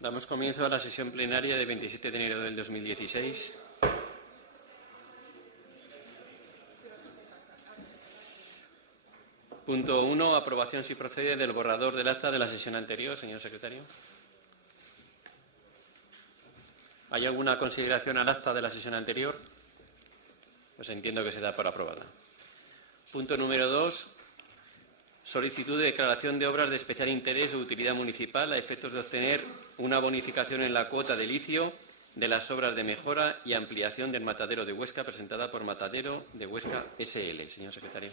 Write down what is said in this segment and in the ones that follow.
Damos comienzo a la sesión plenaria de 27 de enero del 2016. Punto 1. Aprobación, si procede, del borrador del acta de la sesión anterior. Señor secretario. ¿Hay alguna consideración al acta de la sesión anterior? Pues entiendo que se da por aprobada. Punto número 2. Solicitud de declaración de obras de especial interés o utilidad municipal a efectos de obtener una bonificación en la cuota de licio de las obras de mejora y ampliación del Matadero de Huesca, presentada por Matadero de Huesca S.L. Señor secretario.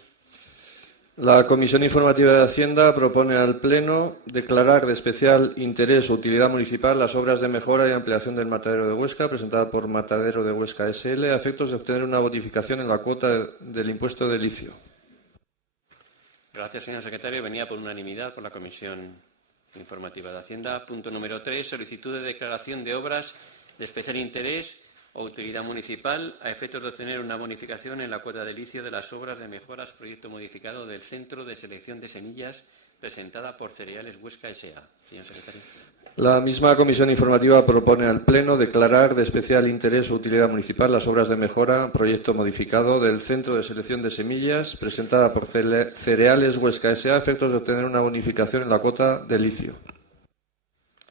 La Comisión Informativa de Hacienda propone al Pleno declarar de especial interés o utilidad municipal las obras de mejora y ampliación del Matadero de Huesca, presentada por Matadero de Huesca S.L., a efectos de obtener una bonificación en la cuota del impuesto de licio. Gracias, señor secretario. Venía por unanimidad por la Comisión Informativa de Hacienda. Punto número 3. Solicitud de declaración de obras de especial interés o utilidad municipal a efectos de obtener una bonificación en la cuota de licio de las obras de mejoras proyecto modificado del Centro de Selección de Semillas, presentada por Cereales Huesca S.A. Señor secretario. La misma Comisión Informativa propone al Pleno declarar de especial interés o utilidad municipal las obras de mejora proyecto modificado del Centro de Selección de Semillas, presentada por Cereales Huesca S.A. a efectos de obtener una bonificación en la cuota de licio.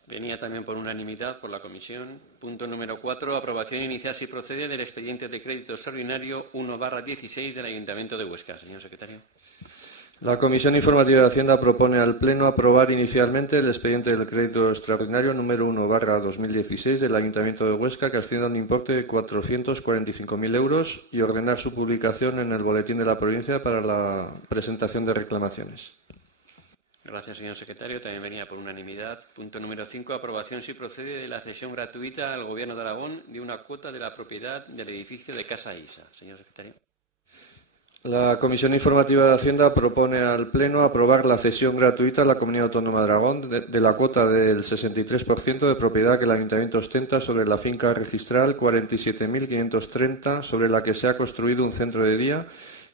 Venía también por unanimidad por la Comisión. Punto número 4. Aprobación inicial, si procede, del expediente de crédito extraordinario 1/16 del Ayuntamiento de Huesca. Señor secretario. La Comisión Informativa de Hacienda propone al Pleno aprobar inicialmente el expediente del crédito extraordinario número 1/2016 del Ayuntamiento de Huesca, que asciende a un importe de 445.000 euros, y ordenar su publicación en el Boletín de la Provincia para la presentación de reclamaciones. Gracias, señor secretario. También venía por unanimidad. Punto número 5. Aprobación, si procede, de la cesión gratuita al Gobierno de Aragón de una cuota de la propiedad del edificio de Casa Isa. Señor secretario. La Comisión Informativa de Hacienda propone al Pleno aprobar la cesión gratuita a la Comunidad Autónoma de Aragón de la cuota del 63% de propiedad que el Ayuntamiento ostenta sobre la finca registral 47.530, sobre la que se ha construido un centro de día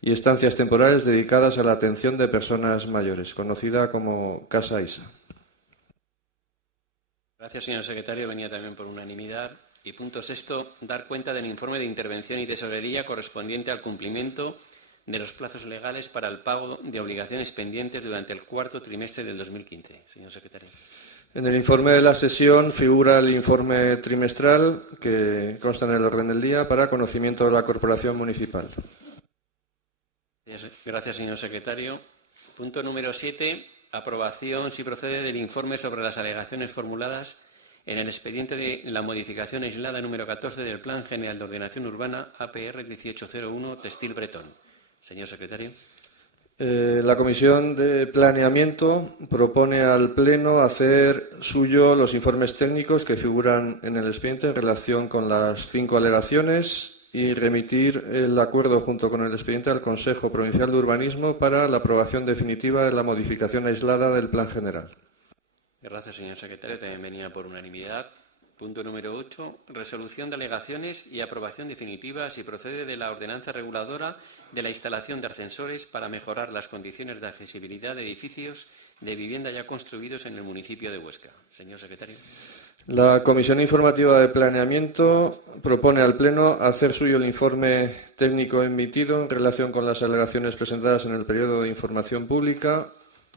y estancias temporales dedicadas a la atención de personas mayores, conocida como Casa Isa. Gracias, señor secretario. Venía también por unanimidad. Y punto 6. Dar cuenta del informe de intervención y tesorería correspondiente al cumplimiento de los plazos legales para el pago de obligaciones pendientes durante el cuarto trimestre del 2015. Señor secretario. En el informe de la sesión figura el informe trimestral que consta en el orden del día para conocimiento de la Corporación Municipal. Gracias, señor secretario. Punto número 7. Aprobación, si procede, del informe sobre las alegaciones formuladas en el expediente de la modificación aislada número 14 del Plan General de Ordenación Urbana APR 1801 Textil Bretón. Señor secretario. La Comisión de Planeamiento propone al Pleno hacer suyo los informes técnicos que figuran en el expediente en relación con las 5 alegaciones y remitir el acuerdo junto con el expediente al Consejo Provincial de Urbanismo para la aprobación definitiva de la modificación aislada del Plan General. Gracias, señor secretario. También venía por unanimidad. Punto número 8. Resolución de alegaciones y aprobación definitiva, si procede, de la ordenanza reguladora de la instalación de ascensores para mejorar las condiciones de accesibilidad de edificios de vivienda ya construidos en el municipio de Huesca. Señor secretario. La Comisión Informativa de Planeamiento propone al Pleno hacer suyo el informe técnico emitido en relación con las alegaciones presentadas en el periodo de información pública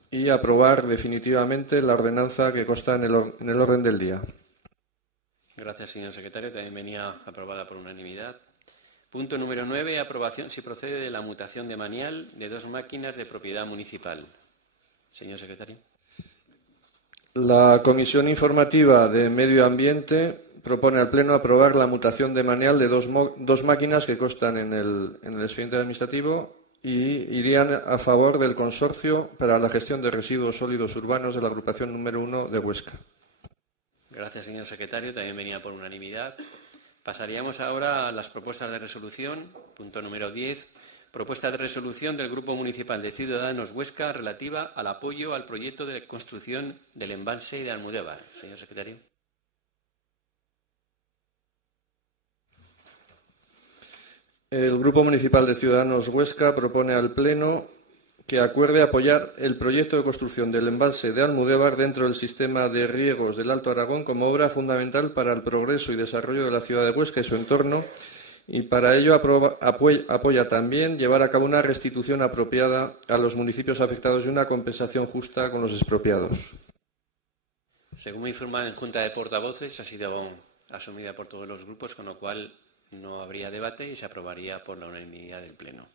y aprobar definitivamente la ordenanza que consta en el orden del día. Gracias, señor secretario. También venía aprobada por unanimidad. Punto número 9. Aprobación, si procede, de la mutación de manial de 2 máquinas de propiedad municipal. Señor secretario. La Comisión Informativa de Medio Ambiente propone al Pleno aprobar la mutación de manial de dos máquinas que constan en el expediente administrativo y irían a favor del Consorcio para la Gestión de Residuos Sólidos Urbanos de la Agrupación número 1 de Huesca. Gracias, señor secretario. También venía por unanimidad. Pasaríamos ahora a las propuestas de resolución. Punto número 10. Propuesta de resolución del Grupo Municipal de Ciudadanos Huesca relativa al apoyo al proyecto de construcción del embalse de Almudévar. Señor secretario. El Grupo Municipal de Ciudadanos Huesca propone al Pleno que acuerde apoyar el proyecto de construcción del embalse de Almudévar dentro del sistema de riegos del Alto Aragón como obra fundamental para el progreso y desarrollo de la ciudad de Huesca y su entorno, y para ello apoya también llevar a cabo una restitución apropiada a los municipios afectados y una compensación justa con los expropiados. Según me informan en Junta de Portavoces, ha sido asumida por todos los grupos, con lo cual no habría debate y se aprobaría por la unanimidad del Pleno.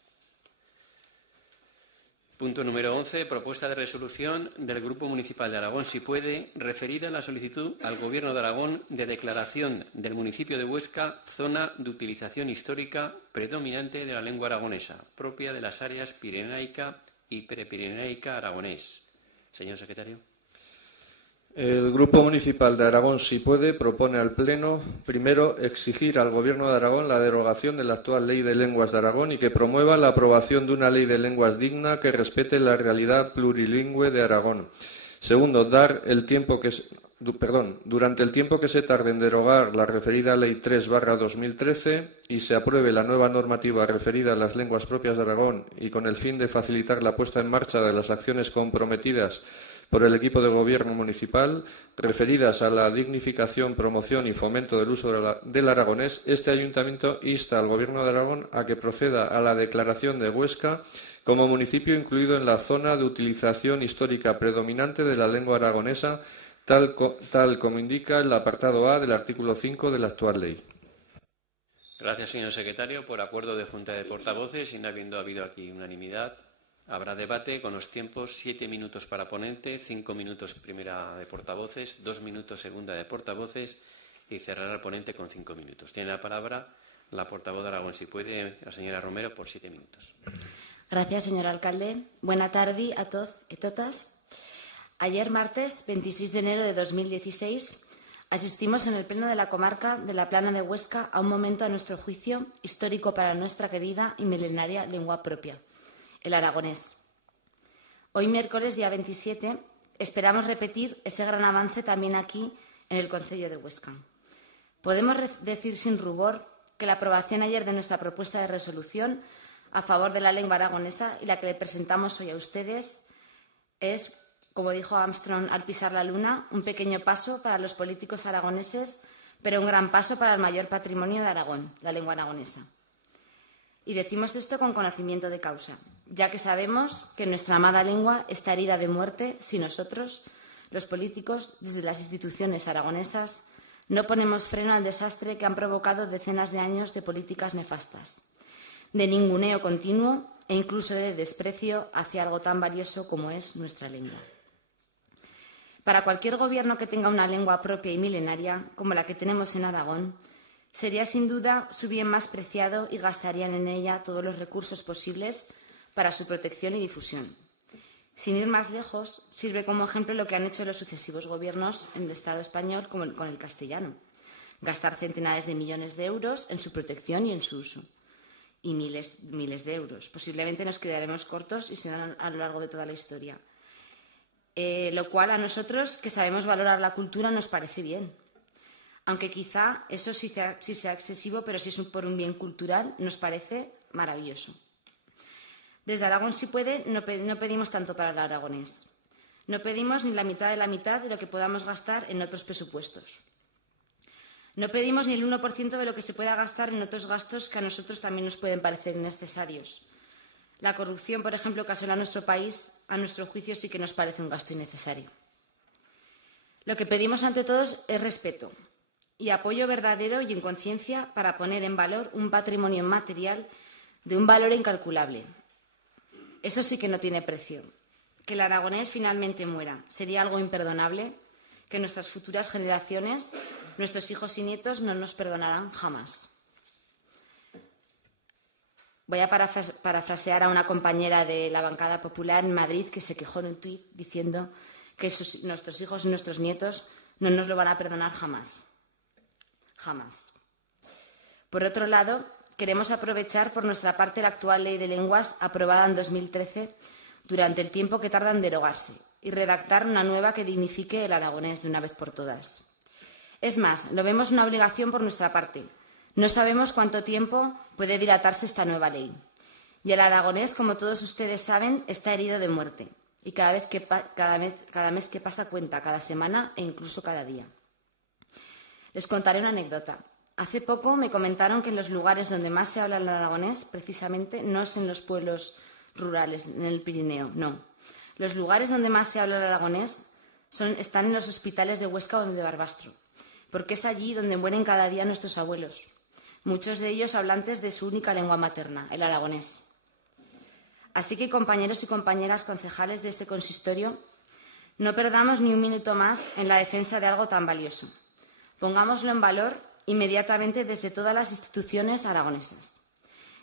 Punto número 11. Propuesta de resolución del Grupo Municipal de Aragón, si puede, referida a la solicitud al Gobierno de Aragón de declaración del municipio de Huesca zona de utilización histórica predominante de la lengua aragonesa, propia de las áreas pirenaica y prepirenaica aragonés. Señor secretario. El Grupo Municipal de Aragón, si puede, propone al Pleno, primero, exigir al Gobierno de Aragón la derogación de la actual Ley de Lenguas de Aragón y que promueva la aprobación de una ley de lenguas digna que respete la realidad plurilingüe de Aragón. Segundo, durante el tiempo que se tarde en derogar la referida Ley 3/2013 y se apruebe la nueva normativa referida a las lenguas propias de Aragón y con el fin de facilitar la puesta en marcha de las acciones comprometidas por el equipo de gobierno municipal referidas a la dignificación, promoción y fomento del uso del aragonés, este ayuntamiento insta al Gobierno de Aragón a que proceda a la declaración de Huesca como municipio incluido en la zona de utilización histórica predominante de la lengua aragonesa, tal como indica el apartado A del artículo 5 de la actual ley. Gracias, señor secretario. Por acuerdo de Junta de Portavoces, y no habiendo habido aquí unanimidad, habrá debate con los tiempos: 7 minutos para ponente, 5 minutos primera de portavoces, 2 minutos segunda de portavoces y cerrará el ponente con 5 minutos. Tiene la palabra la portavoz de Aragón, si puede, la señora Romero, por 7 minutos. Gracias, señor alcalde. Buena tarde a todos y todas. Ayer, martes 26 de enero de 2016, asistimos en el Pleno de la Comarca de la Plana de Huesca a un momento, a nuestro juicio, histórico para nuestra querida y milenaria lengua propia, el aragonés. Hoy, miércoles, día 27, esperamos repetir ese gran avance también aquí, en el concello de Huesca. Podemos decir sin rubor que la aprobación ayer de nuestra propuesta de resolución a favor de la lengua aragonesa y la que le presentamos hoy a ustedes es, como dijo Armstrong al pisar la luna, un pequeño paso para los políticos aragoneses, pero un gran paso para el mayor patrimonio de Aragón, la lengua aragonesa. Y decimos esto con conocimiento de causa, ya que sabemos que nuestra amada lengua está herida de muerte si nosotros, los políticos, desde las instituciones aragonesas, no ponemos freno al desastre que han provocado decenas de años de políticas nefastas, de ninguneo continuo e incluso de desprecio hacia algo tan valioso como es nuestra lengua. Para cualquier gobierno que tenga una lengua propia y milenaria, como la que tenemos en Aragón, sería sin duda su bien más preciado y gastarían en ella todos los recursos posibles para su protección y difusión. Sin ir más lejos, sirve como ejemplo lo que han hecho los sucesivos gobiernos en el Estado español con el castellano. Gastar centenares de millones de euros en su protección y en su uso. Y miles de euros. Posiblemente nos quedaremos cortos y serán a lo largo de toda la historia. Lo cual a nosotros, que sabemos valorar la cultura, nos parece bien. Aunque quizá eso sí sea excesivo, pero si es por un bien cultural, nos parece maravilloso. Desde Aragón, si puede, no pedimos tanto para el aragonés. No pedimos ni la mitad de lo que podamos gastar en otros presupuestos. No pedimos ni el 1% de lo que se pueda gastar en otros gastos que a nosotros también nos pueden parecer innecesarios. La corrupción, por ejemplo, que asola nuestro país, a nuestro juicio sí que nos parece un gasto innecesario. Lo que pedimos ante todos es respeto y apoyo verdadero y en conciencia para poner en valor un patrimonio material de un valor incalculable. Eso sí que no tiene precio. Que el aragonés finalmente muera sería algo imperdonable que nuestras futuras generaciones, nuestros hijos y nietos, no nos perdonarán jamás. Voy a parafrasear a una compañera de la bancada popular en Madrid que se quejó en un tuit diciendo que nuestros hijos y nuestros nietos no nos lo van a perdonar jamás. Jamás. Por otro lado, queremos aprovechar por nuestra parte la actual Ley de Lenguas aprobada en 2013 durante el tiempo que tarda en derogarse y redactar una nueva que dignifique el aragonés de una vez por todas. Es más, lo vemos una obligación por nuestra parte. No sabemos cuánto tiempo puede dilatarse esta nueva ley. Y el aragonés, como todos ustedes saben, está herido de muerte. Y cada mes que pasa cuenta, cada semana e incluso cada día. Les contaré una anécdota. Hace poco me comentaron que en los lugares donde más se habla el aragonés, precisamente, no es en los pueblos rurales, en el Pirineo, no. Los lugares donde más se habla el aragonés están en los hospitales de Huesca o de Barbastro, porque es allí donde mueren cada día nuestros abuelos, muchos de ellos hablantes de su única lengua materna, el aragonés. Así que, compañeros y compañeras concejales de este consistorio, no perdamos ni un minuto más en la defensa de algo tan valioso. Pongámoslo en valor inmediatamente desde todas las instituciones aragonesas.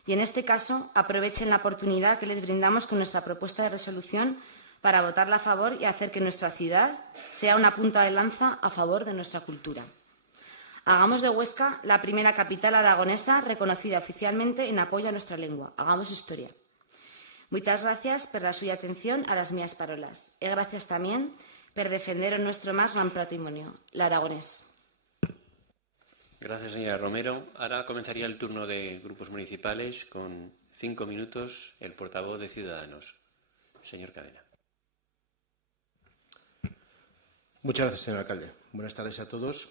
Y en este caso, aprovechen la oportunidad que les brindamos con nuestra propuesta de resolución para votarla a favor y hacer que nuestra ciudad sea una punta de lanza a favor de nuestra cultura. Hagamos de Huesca la primera capital aragonesa reconocida oficialmente en apoyo a nuestra lengua. Hagamos historia. Muchas gracias por la suya atención a las mías parolas. Y gracias también por defender el nuestro más gran patrimonio, el aragonés. Gracias, señora Romero. Ahora comenzaría el turno de grupos municipales con 5 minutos el portavoz de Ciudadanos, señor Cadena. Muchas gracias, señor alcalde. Buenas tardes a todos.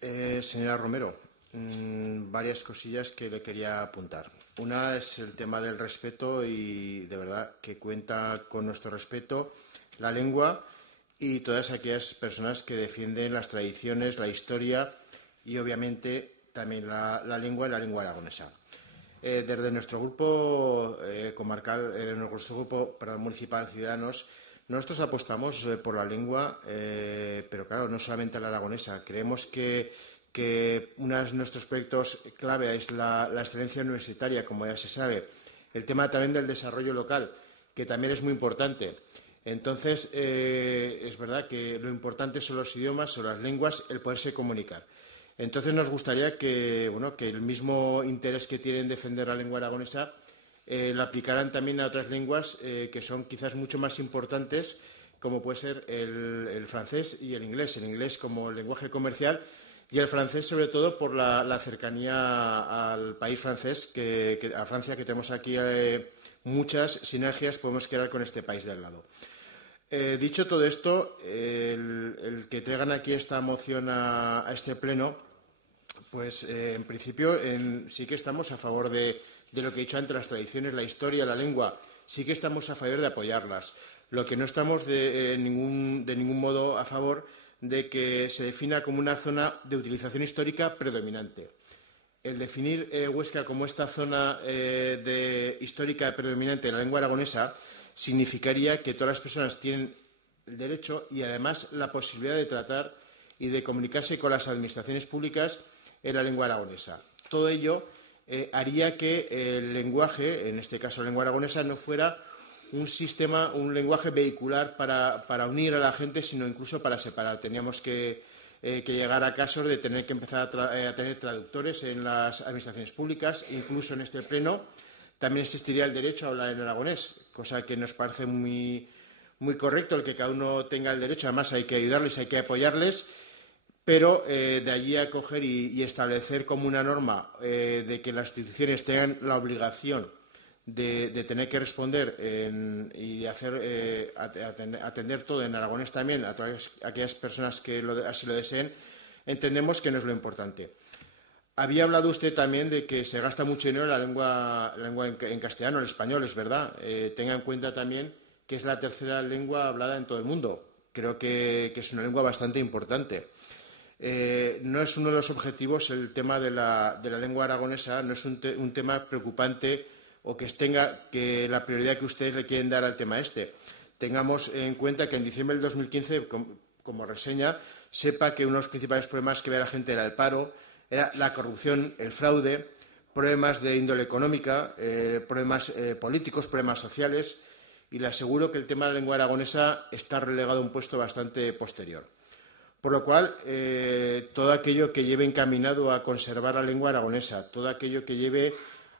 Señora Romero, varias cosillas que le quería apuntar. Una es el tema del respeto y de verdad que cuenta con nuestro respeto la lengua y todas aquellas personas que defienden las tradiciones, la historia y obviamente también la lengua y la lengua aragonesa. Desde nuestro grupo municipal Ciudadanos, nosotros apostamos por la lengua, pero claro, no solamente la aragonesa. Creemos que uno de nuestros proyectos clave es la excelencia universitaria, como ya se sabe. El tema también del desarrollo local, que también es muy importante. Entonces, es verdad que lo importante son los idiomas, son las lenguas, el poderse comunicar. Entonces, nos gustaría que el mismo interés que tienen en defender la lengua aragonesa lo aplicaran también a otras lenguas que son quizás mucho más importantes, como puede ser el francés y el inglés como lenguaje comercial y el francés sobre todo por la cercanía al país francés, a Francia, que tenemos aquí muchas sinergias podemos crear con este país de al lado. Dicho todo esto, el que traigan aquí esta moción a este pleno, pues en principio sí que estamos a favor de lo que he dicho antes, las tradiciones, la historia, la lengua, sí que estamos a favor de apoyarlas. Lo que no estamos de ningún modo a favor de que se defina como una zona de utilización histórica predominante. El definir Huesca como esta zona histórica predominante de la lengua aragonesa significaría que todas las personas tienen el derecho y además la posibilidad de tratar y de comunicarse con las administraciones públicas en la lengua aragonesa. Todo ello haría que el lenguaje, en este caso la lengua aragonesa, no fuera un lenguaje vehicular para unir a la gente, sino incluso para separar. Teníamos que llegar a casos de tener que empezar a tener traductores en las administraciones públicas, incluso en este pleno. También existiría el derecho a hablar en aragonés, cosa que nos parece muy, muy correcto, el que cada uno tenga el derecho. Además, hay que ayudarles, hay que apoyarles. Pero de allí a coger y establecer como una norma de que las instituciones tengan la obligación de tener que responder y atender todo en aragonés también a todas aquellas personas que así lo deseen, entendemos que no es lo importante. Había hablado usted también de que se gasta mucho dinero en la lengua en castellano, el español, es verdad. Tenga en cuenta también que es la tercera lengua hablada en todo el mundo. Creo que es una lengua bastante importante. No es uno de los objetivos el tema de la lengua aragonesa, no es un tema preocupante o que la prioridad que ustedes le quieren dar al tema este. Tengamos en cuenta que en diciembre del 2015, como reseña, sepa que uno de los principales problemas que veía la gente era el paro, era la corrupción, el fraude, problemas de índole económica, problemas políticos, problemas sociales, y le aseguro que el tema de la lengua aragonesa está relegado a un puesto bastante posterior. Por lo cual, todo aquello que lleve encaminado a conservar la lengua aragonesa, todo aquello que lleve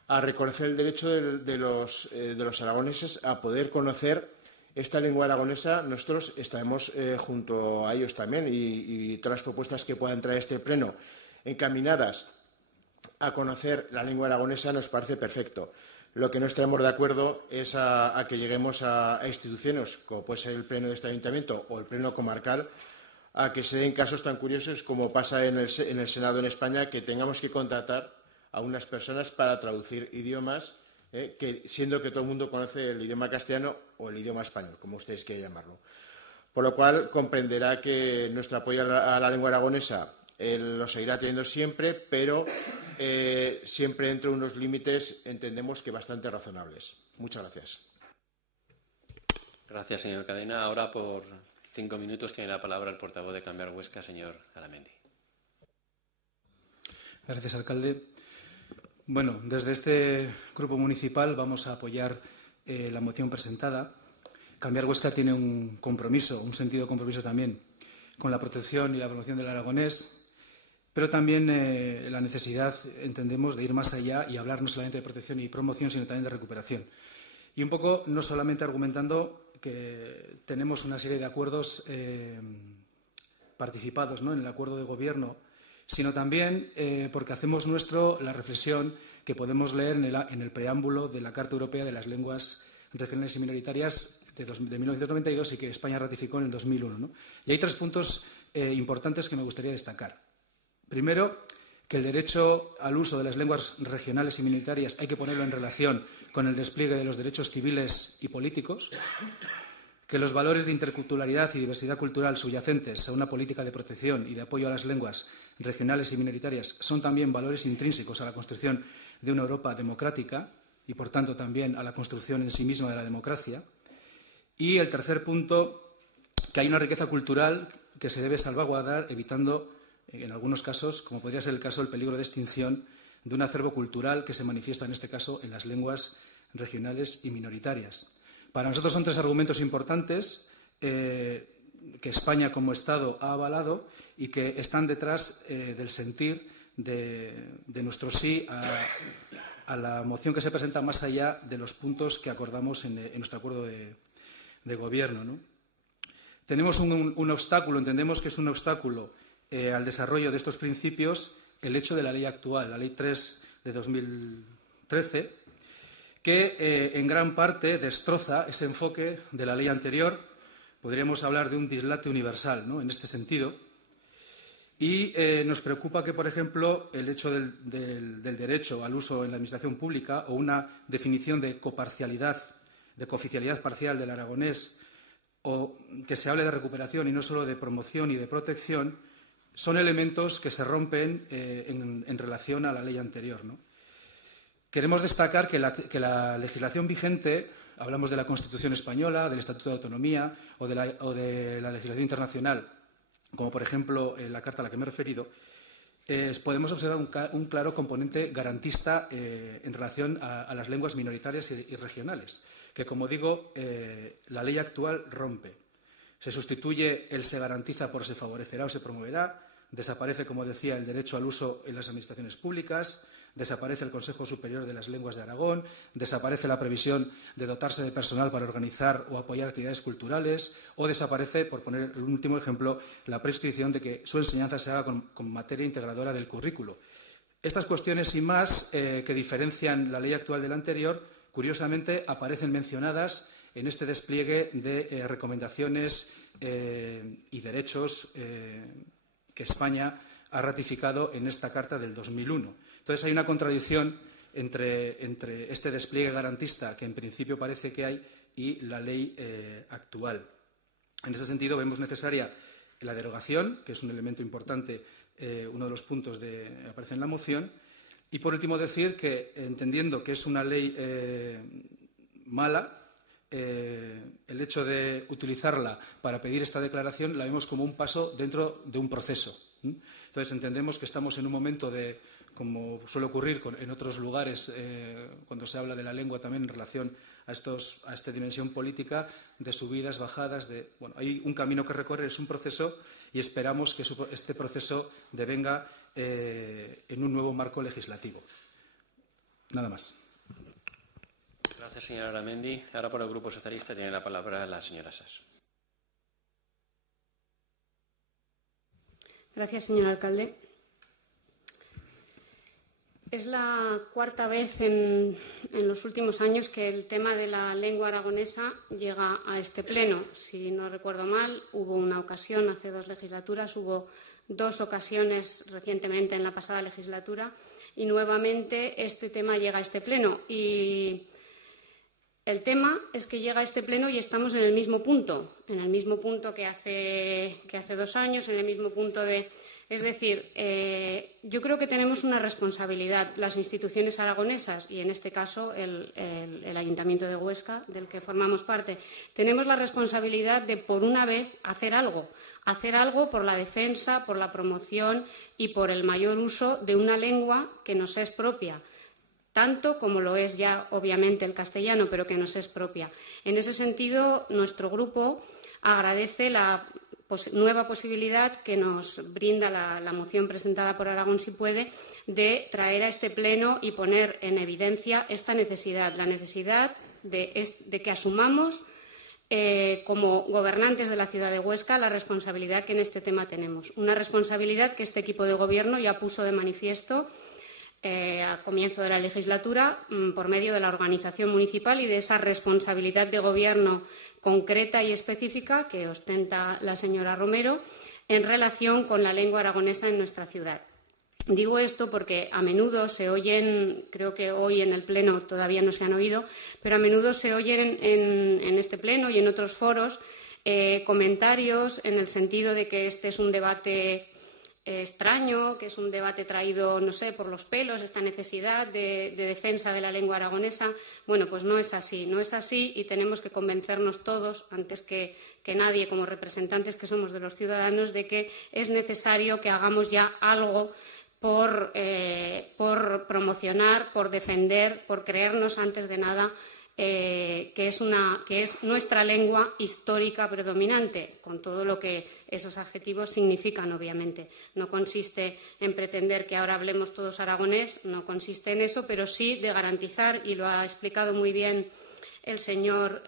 a reconocer el derecho de los aragoneses a poder conocer esta lengua aragonesa, nosotros estaremos junto a ellos también y todas las propuestas que puedan traer este pleno encaminadas a conocer la lengua aragonesa nos parece perfecto. Lo que no estaremos de acuerdo es a que lleguemos a instituciones, como puede ser el Pleno de este Ayuntamiento o el Pleno comarcal, a que se den casos tan curiosos como pasa en el Senado en España, que tengamos que contratar a unas personas para traducir idiomas, siendo que todo el mundo conoce el idioma castellano o el idioma español, como ustedes quieran llamarlo. Por lo cual, comprenderá que nuestro apoyo a la lengua aragonesa lo seguirá teniendo siempre, pero siempre dentro de unos límites, entendemos que bastante razonables. Muchas gracias. Gracias, señor Cadena. Ahora, por 5 minutos, tiene la palabra el portavoz de Cambiar Huesca, señor Garamendi. Gracias, alcalde. Bueno, desde este grupo municipal vamos a apoyar la moción presentada. Cambiar Huesca tiene un compromiso, un sentido de compromiso también con la protección y la promoción del aragonés, pero también la necesidad, entendemos, de ir más allá y hablar no solamente de protección y promoción, sino también de recuperación. Y un poco, no solamente argumentando que tenemos una serie de acuerdos participados, ¿no?, en el acuerdo de gobierno, sino también porque hacemos nuestro la reflexión que podemos leer en el preámbulo de la Carta Europea de las Lenguas Regionales y Minoritarias de 1992 y que España ratificó en el 2001, ¿no? Y hay 3 puntos importantes que me gustaría destacar. Primero, que el derecho al uso de las lenguas regionales y minoritarias hay que ponerlo en relación con el despliegue de los derechos civiles y políticos, que los valores de interculturalidad y diversidad cultural subyacentes a una política de protección y de apoyo a las lenguas regionales y minoritarias son también valores intrínsecos a la construcción de una Europa democrática y, por tanto, también a la construcción en sí misma de la democracia. Y el tercer punto, que hay una riqueza cultural que se debe salvaguardar, evitando, en algunos casos, como podría ser el caso, el peligro de extinción de un acervo cultural que se manifiesta, en este caso, en las lenguas regionales y minoritarias. Para nosotros son 3 argumentos importantes que España como Estado ha avalado y que están detrás del sentir de nuestro sí a la moción que se presenta más allá de los puntos que acordamos en nuestro acuerdo de gobierno, ¿no? Tenemos un obstáculo, entendemos que es un obstáculo al desarrollo de estos principios el hecho de la ley actual, la Ley 3 de 2013, que en gran parte destroza ese enfoque de la ley anterior. Podríamos hablar de un dislate universal, ¿no?, en este sentido. Y nos preocupa que, por ejemplo, el hecho del derecho al uso en la administración pública o una definición de coparcialidad, de cooficialidad parcial del aragonés, o que se hable de recuperación y no solo de promoción y de protección, son elementos que se rompen en relación a la ley anterior, ¿no? Queremos destacar que la legislación vigente, hablamos de la Constitución española, del Estatuto de Autonomía o de la legislación internacional, como por ejemplo la carta a la que me he referido, podemos observar un claro componente garantista en relación a las lenguas minoritarias y regionales, que, como digo, la ley actual rompe. Se sustituye el se garantiza por se favorecerá o se promoverá, desaparece, como decía, el derecho al uso en las administraciones públicas, desaparece el Consejo Superior de las Lenguas de Aragón, desaparece la previsión de dotarse de personal para organizar o apoyar actividades culturales, o desaparece, por poner el último ejemplo, la prescripción de que su enseñanza se haga con materia integradora del currículo. Estas cuestiones y más que diferencian la ley actual de la anterior, curiosamente, aparecen mencionadas en este despliegue de recomendaciones y derechos que España ha ratificado en esta Carta del 2001. Entonces, hay una contradicción entre este despliegue garantista que en principio parece que hay y la ley actual. En ese sentido, vemos necesaria la derogación, que es un elemento importante, uno de los puntos que aparece en la moción. Y, por último, decir que, entendiendo que es una ley mala, el hecho de utilizarla para pedir esta declaración la vemos como un paso dentro de un proceso. Entonces, entendemos que estamos en un momento de, como suele ocurrir en otros lugares cuando se habla de la lengua también en relación a esta dimensión política, de subidas, bajadas, hay un camino que recorrer, es un proceso, y esperamos que este proceso devenga en un nuevo marco legislativo. Nada más. Gracias, señora Garamendi. Ahora, por el Grupo Socialista, tiene la palabra la señora Sas. Gracias, señor alcalde. Es la cuarta vez en los últimos años que el tema de la lengua aragonesa llega a este pleno. Si no recuerdo mal, hubo una ocasión hace 2 legislaturas, hubo 2 ocasiones recientemente en la pasada legislatura y nuevamente este tema llega a este pleno. Y el tema es que llega a este pleno y estamos en el mismo punto que hace 2 años, en el mismo punto de... Es decir, yo creo que tenemos una responsabilidad, las instituciones aragonesas y, en este caso, el Ayuntamiento de Huesca, del que formamos parte. Tenemos la responsabilidad de, por una vez, hacer algo por la defensa, por la promoción y por el mayor uso de una lengua que nos es propia, tanto como lo es ya, obviamente, el castellano, pero que nos es propia. En ese sentido, nuestro grupo agradece la nueva posibilidad que nos brinda la moción presentada por Aragón Si Puede de traer a este pleno y poner en evidencia esta necesidad, la necesidad de que asumamos como gobernantes de la ciudad de Huesca la responsabilidad que en este tema tenemos. Una responsabilidad que este equipo de gobierno ya puso de manifiesto a comienzo de la legislatura por medio de la organización municipal y de esa responsabilidad de gobierno concreta y específica que ostenta la señora Romero en relación con la lengua aragonesa en nuestra ciudad. Digo esto porque a menudo se oyen, creo que hoy en el Pleno todavía no se han oído, pero a menudo se oyen en este Pleno y en otros foros comentarios en el sentido de que este es un debate extraño, que es un debate traído, no sé, por los pelos, esta necesidad de defensa de la lengua aragonesa. Bueno, pues no es así y tenemos que convencernos todos, antes que nadie, como representantes que somos de los ciudadanos, de que es necesario que hagamos ya algo por promocionar, por defender, por creernos antes de nada que es nuestra lengua histórica predominante, con todo lo que esos adjetivos significan, obviamente. No consiste en pretender que ahora hablemos todos aragonés, no consiste en eso, pero sí de garantizar, y lo ha explicado muy bien el señor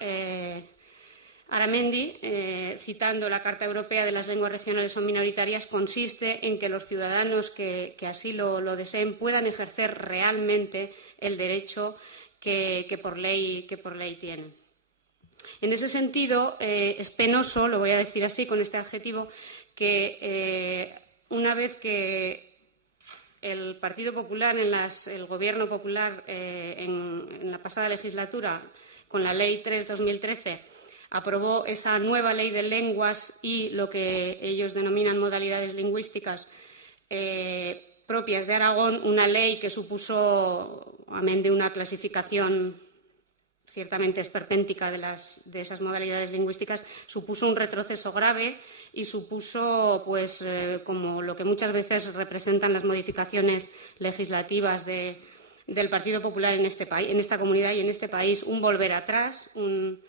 Aramendi, citando la Carta Europea de las Lenguas Regionales o Minoritarias, consiste en que los ciudadanos que así lo deseen puedan ejercer realmente el derecho que por ley tienen. En ese sentido, es penoso, lo voy a decir así con este adjetivo, que una vez que el Partido Popular, el Gobierno Popular, en la pasada legislatura, con la Ley 3/2013, aprobó esa nueva ley de lenguas y lo que ellos denominan modalidades lingüísticas propias de Aragón, una ley que supuso, amén de una clasificación ciertamente esperpéntica de esas modalidades lingüísticas, supuso un retroceso grave y supuso, pues, como lo que muchas veces representan las modificaciones legislativas del Partido Popular en esta comunidad y en este país, un volver atrás, un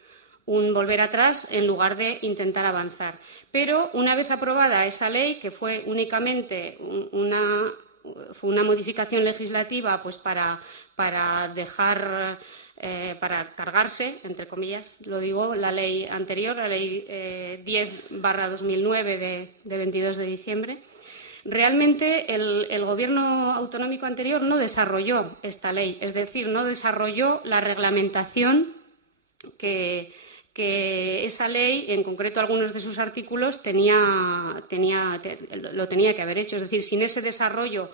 volver atrás en lugar de intentar avanzar. Pero una vez aprobada esa ley, que fue únicamente una modificación legislativa, pues para dejar, para cargarse, entre comillas, lo digo, la ley anterior, la ley 10/2009 de 22 de diciembre. Realmente el Gobierno autonómico anterior no desarrolló esta ley, es decir, no desarrolló la reglamentación que esa ley, en concreto algunos de sus artículos, lo tenía que haber hecho. Es decir, sin ese desarrollo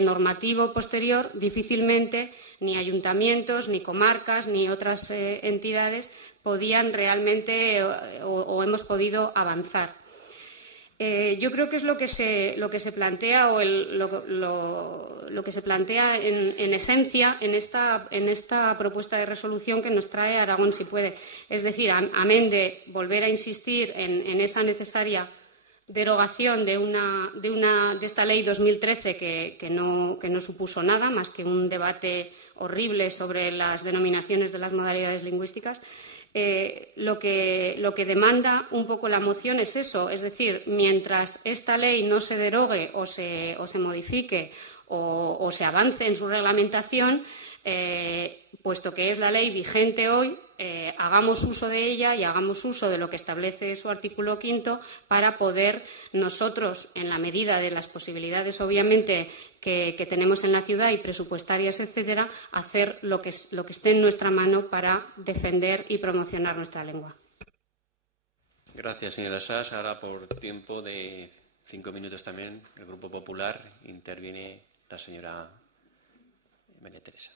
normativo posterior, difícilmente ni ayuntamientos, ni comarcas, ni otras entidades podían realmente o hemos podido avanzar. Yo creo que es lo que se plantea o lo que se plantea en esencia en esta propuesta de resolución que nos trae Aragón Si Puede. Es decir, amén de volver a insistir en esa necesaria derogación de esta ley 2013 que no supuso nada más que un debate horrible sobre las denominaciones de las modalidades lingüísticas. Lo que demanda un poco la moción es eso, es decir, mientras esta ley no se derogue o se modifique o se avance en su reglamentación, puesto que es la ley vigente hoy, hagamos uso de ella y hagamos uso de lo que establece su artículo 5 para poder nosotros, en la medida de las posibilidades, obviamente, que tenemos en la ciudad y presupuestarias, etcétera, hacer lo que esté en nuestra mano para defender y promocionar nuestra lengua. Gracias, señora Sas. Ahora, por tiempo de 5 minutos también, el Grupo Popular interviene la señora María Teresa.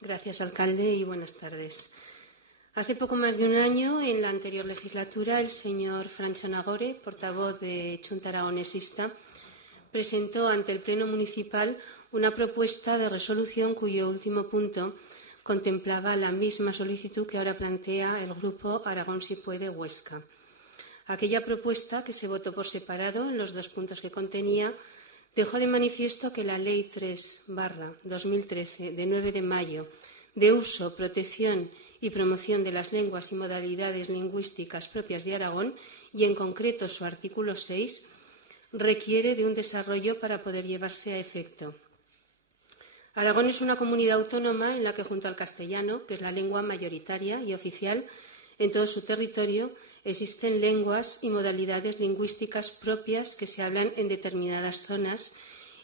Gracias, alcalde, y buenas tardes. Hace poco más de un año, en la anterior legislatura, el señor Francho Nagore, portavoz de Chunta Aragonesista, presentó ante el Pleno Municipal una propuesta de resolución cuyo último punto contemplaba la misma solicitud que ahora plantea el Grupo Aragón Si Puede Huesca. Aquella propuesta, que se votó por separado en los 2 puntos que contenía, dejó de manifiesto que la Ley 3/2013, de 9 de mayo, de uso, protección y promoción de las lenguas y modalidades lingüísticas propias de Aragón, y en concreto su artículo 6, requiere de un desarrollo para poder llevarse a efecto. Aragón es una comunidad autónoma en la que, junto al castellano, que es la lengua mayoritaria y oficial en todo su territorio, existen lenguas y modalidades lingüísticas propias que se hablan en determinadas zonas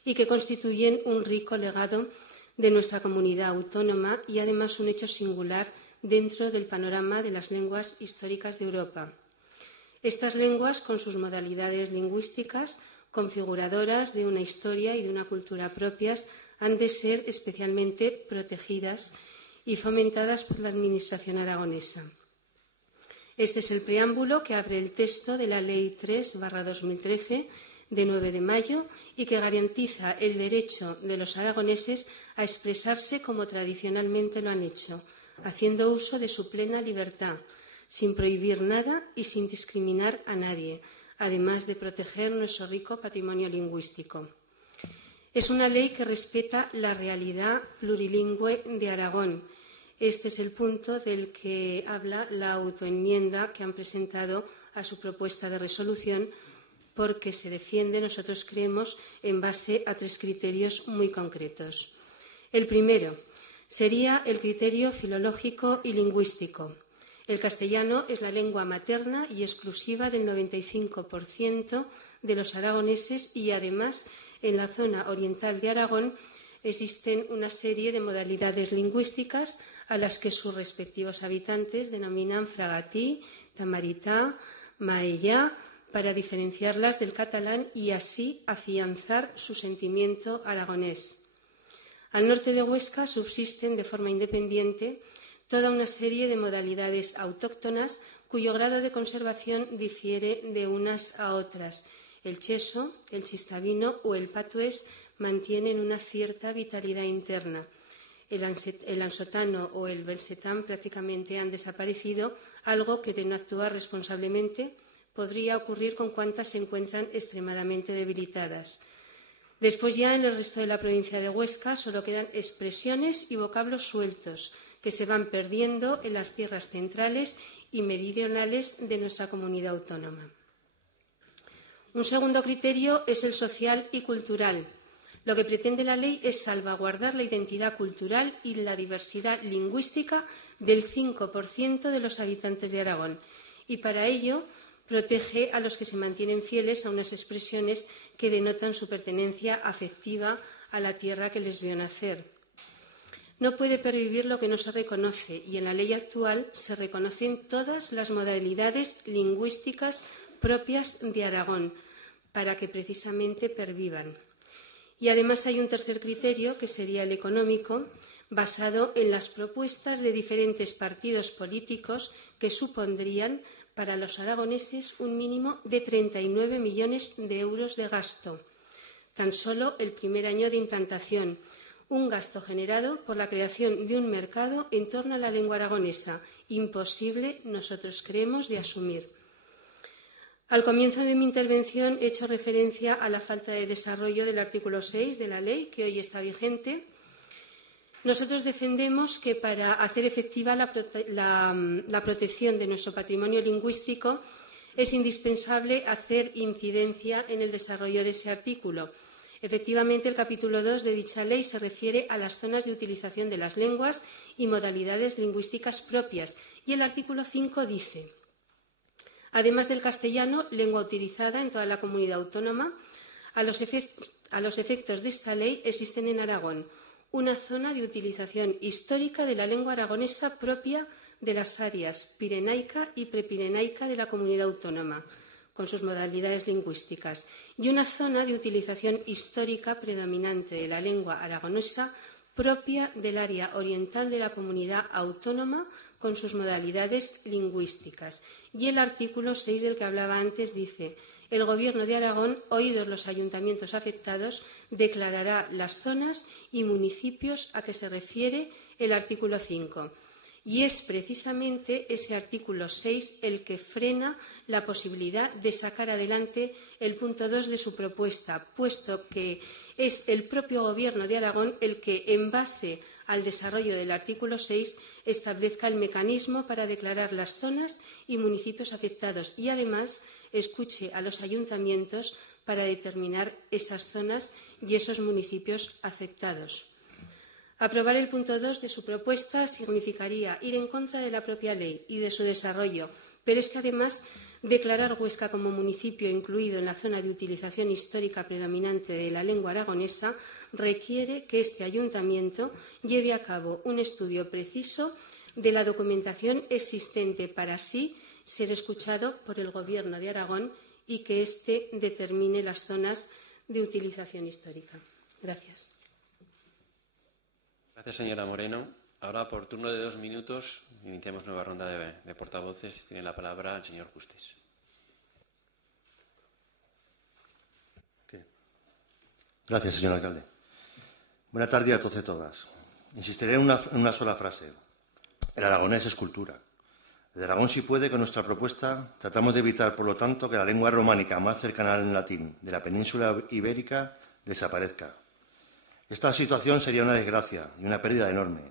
y que constituyen un rico legado de nuestra comunidad autónoma y, además, un hecho singular dentro del panorama de las lenguas históricas de Europa. Estas lenguas, con sus modalidades lingüísticas configuradoras de una historia y de una cultura propias, han de ser especialmente protegidas y fomentadas por la Administración aragonesa. Este es el preámbulo que abre el texto de la Ley 3/2013, de 9 de mayo, y que garantiza el derecho de los aragoneses a expresarse como tradicionalmente lo han hecho, haciendo uso de su plena libertad, sin prohibir nada y sin discriminar a nadie, además de proteger nuestro rico patrimonio lingüístico. Es una ley que respeta la realidad plurilingüe de Aragón. Este es el punto del que habla la autoenmienda que han presentado a su propuesta de resolución, porque se defiende, nosotros creemos, en base a 3 criterios muy concretos. El primero sería el criterio filológico y lingüístico. El castellano es la lengua materna y exclusiva del 95% de los aragoneses y, además, en la zona oriental de Aragón existen una serie de modalidades lingüísticas a las que sus respectivos habitantes denominan fragatí, tamaritá, maellá, para diferenciarlas del catalán y así afianzar su sentimiento aragonés. Al norte de Huesca subsisten de forma independiente toda una serie de modalidades autóctonas cuyo grado de conservación difiere de unas a otras. El cheso, el chistavino o el patués mantienen una cierta vitalidad interna. El ansotano o el belsetán prácticamente han desaparecido, algo que, de no actuar responsablemente, podría ocurrir con cuantas se encuentran extremadamente debilitadas. Después, ya en el resto de la provincia de Huesca, solo quedan expresiones y vocablos sueltos que se van perdiendo en las tierras centrales y meridionales de nuestra comunidad autónoma. Un segundo criterio es el social y cultural. Lo que pretende la ley es salvaguardar la identidad cultural y la diversidad lingüística del 5% de los habitantes de Aragón, y para ello protege a los que se mantienen fieles a unas expresiones que denotan su pertenencia afectiva a la tierra que les vio nacer. No puede pervivir lo que no se reconoce, y en la ley actual se reconocen todas las modalidades lingüísticas propias de Aragón, para que precisamente pervivan. Y además hay un tercer criterio, que sería el económico, basado en las propuestas de diferentes partidos políticos que supondrían para los aragoneses un mínimo de 39 millones de euros de gasto, tan solo el primer año de implantación, un gasto generado por la creación de un mercado en torno a la lengua aragonesa, imposible, nosotros creemos, de asumir. Al comienzo de mi intervención he hecho referencia a la falta de desarrollo del artículo 6 de la ley, que hoy está vigente. Nosotros defendemos que, para hacer efectiva la protección de nuestro patrimonio lingüístico, es indispensable hacer incidencia en el desarrollo de ese artículo. Efectivamente, el capítulo 2 de dicha ley se refiere a las zonas de utilización de las lenguas y modalidades lingüísticas propias y el artículo 5 dice: además del castellano, lengua utilizada en toda la comunidad autónoma, a los efectos de esta ley existen en Aragón una zona de utilización histórica de la lengua aragonesa propia de las áreas pirenaica y prepirenaica de la comunidad autónoma, con sus modalidades lingüísticas, y una zona de utilización histórica predominante de la lengua aragonesa propia del área oriental de la comunidad autónoma, con sus modalidades lingüísticas. Y el artículo 6 del que hablaba antes dice: el Gobierno de Aragón, oídos los ayuntamientos afectados, declarará las zonas y municipios a que se refiere el artículo 5. Y es precisamente ese artículo 6 el que frena la posibilidad de sacar adelante el punto 2 de su propuesta, puesto que es el propio Gobierno de Aragón el que, en base al desarrollo del artículo 6, establezca el mecanismo para declarar las zonas y municipios afectados y, además, escuche a los ayuntamientos para determinar esas zonas y esos municipios afectados. Aprobar el punto 2 de su propuesta significaría ir en contra de la propia ley y de su desarrollo, pero es que, además, declarar Huesca como municipio incluido en la zona de utilización histórica predominante de la lengua aragonesa requiere que este ayuntamiento lleve a cabo un estudio preciso de la documentación existente para así ser escuchado por el Gobierno de Aragón y que éste determine las zonas de utilización histórica. Gracias. Gracias, señora Moreno. Ahora, por turno de 2 minutos, iniciamos nueva ronda de portavoces. Tiene la palabra el señor Justes. Gracias, señor alcalde. Buenas tardes a todos y todas. Insistiré en una sola frase. El aragonés es cultura. De Aragón, si puede, con nuestra propuesta tratamos de evitar, por lo tanto, que la lengua románica más cercana al latín de la península ibérica desaparezca. Esta situación sería una desgracia y una pérdida enorme.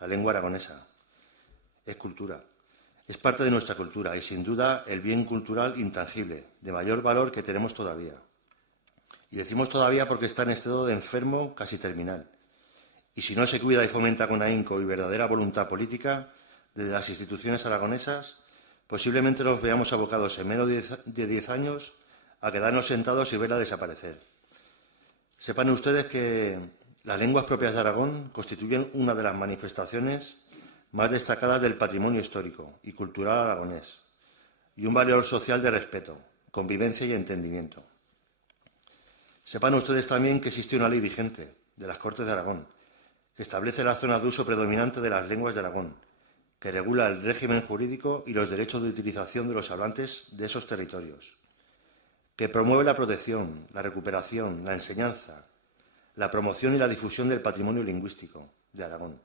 La lengua aragonesa es cultura, es parte de nuestra cultura y, sin duda, el bien cultural intangible, de mayor valor que tenemos todavía. Y decimos todavía porque está en estado de enfermo casi terminal. Y si no se cuida y fomenta con ahínco y verdadera voluntad política desde las instituciones aragonesas, posiblemente nos veamos abocados en menos de 10 años a quedarnos sentados y verla desaparecer. Sepan ustedes que las lenguas propias de Aragón constituyen una de las manifestaciones más destacadas del patrimonio histórico y cultural aragonés y un valor social de respeto, convivencia y entendimiento. Sepan ustedes también que existe una ley vigente de las Cortes de Aragón que establece las zonas de uso predominante de las lenguas de Aragón, que regula el régimen jurídico y los derechos de utilización de los hablantes de esos territorios, que promueve la protección, la recuperación, la enseñanza, la promoción y la difusión del patrimonio lingüístico de Aragón,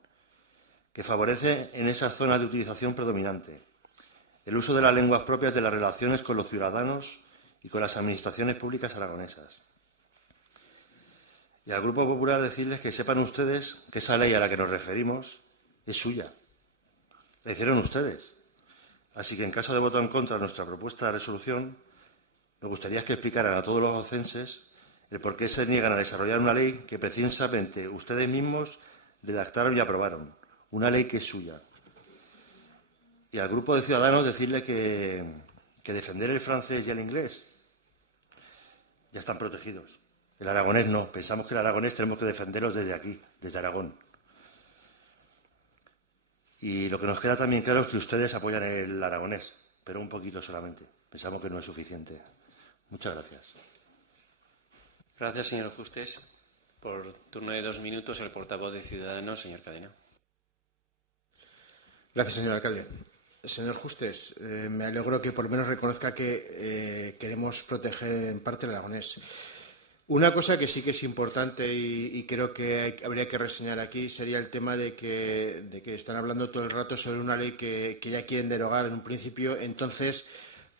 que favorece en esas zonas de utilización predominante el uso de las lenguas propias de las relaciones con los ciudadanos y con las administraciones públicas aragonesas. Y al Grupo Popular decirles que sepan ustedes que esa ley a la que nos referimos es suya. La hicieron ustedes. Así que, en caso de voto en contra de nuestra propuesta de resolución, me gustaría que explicaran a todos los ocenses el por qué se niegan a desarrollar una ley que precisamente ustedes mismos redactaron y aprobaron. Una ley que es suya. Y al Grupo de Ciudadanos decirle que defender el francés y el inglés ya están protegidos. El aragonés no. Pensamos que el aragonés tenemos que defenderlos desde aquí, desde Aragón. Y lo que nos queda también claro es que ustedes apoyan el aragonés, pero un poquito solamente. Pensamos que no es suficiente. Muchas gracias. Gracias, señor Justes. Por turno de 2 minutos, el portavoz de Ciudadanos, señor Cadena. Gracias, señor alcalde. Señor Justes, me alegro que por lo menos reconozca que queremos proteger en parte el aragonés. Una cosa que sí que es importante y creo que habría que reseñar aquí sería el tema de que están hablando todo el rato sobre una ley que ya quieren derogar en un principio. Entonces,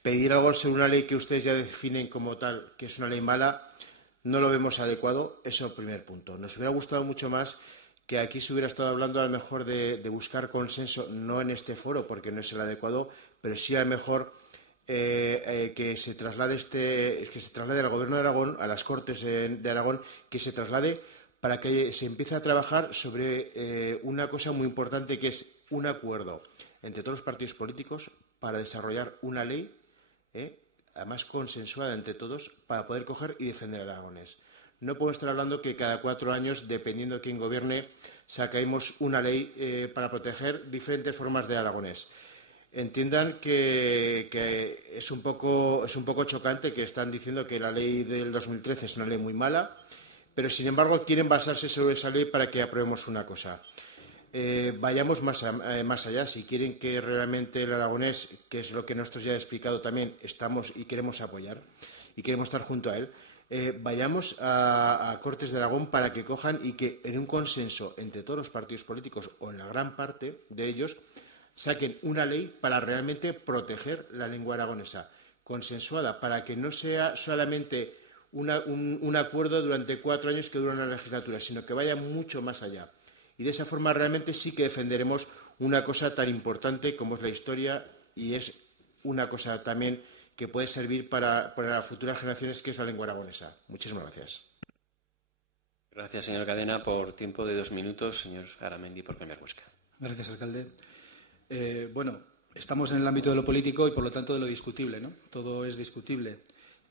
pedir algo sobre una ley que ustedes ya definen como tal, que es una ley mala, no lo vemos adecuado. Eso, primer punto. Nos hubiera gustado mucho más que aquí se hubiera estado hablando a lo mejor de buscar consenso, no en este foro, porque no es el adecuado, pero sí a lo mejor que se traslade al Gobierno de Aragón, a las Cortes de Aragón, que se traslade para que se empiece a trabajar sobre una cosa muy importante, que es un acuerdo entre todos los partidos políticos para desarrollar una ley, además consensuada entre todos, para poder coger y defender al aragonés. No podemos estar hablando que cada 4 años, dependiendo de quién gobierne, saquemos una ley para proteger diferentes formas de aragonés. Entiendan que es un poco chocante que están diciendo que la ley del 2013 es una ley muy mala, pero sin embargo quieren basarse sobre esa ley para que aprobemos una cosa. Vayamos más allá. Si quieren que realmente el aragonés, que es lo que nosotros ya he explicado también, estamos y queremos apoyar y queremos estar junto a él, vayamos a Cortes de Aragón para que cojan y que en un consenso entre todos los partidos políticos, o en la gran parte de ellos, saquen una ley para realmente proteger la lengua aragonesa, consensuada, para que no sea solamente un acuerdo durante 4 años que dura una legislatura, sino que vaya mucho más allá. Y de esa forma realmente sí que defenderemos una cosa tan importante como es la historia, y es una cosa también que puede servir para las futuras generaciones, que es la lengua aragonesa. Muchísimas gracias. Gracias, señor Cadena. Por tiempo de 2 minutos, señor Aramendi, por Cambiar Huesca. Gracias, alcalde. Bueno, estamos en el ámbito de lo político y, por lo tanto, de lo discutible, ¿no? Todo es discutible.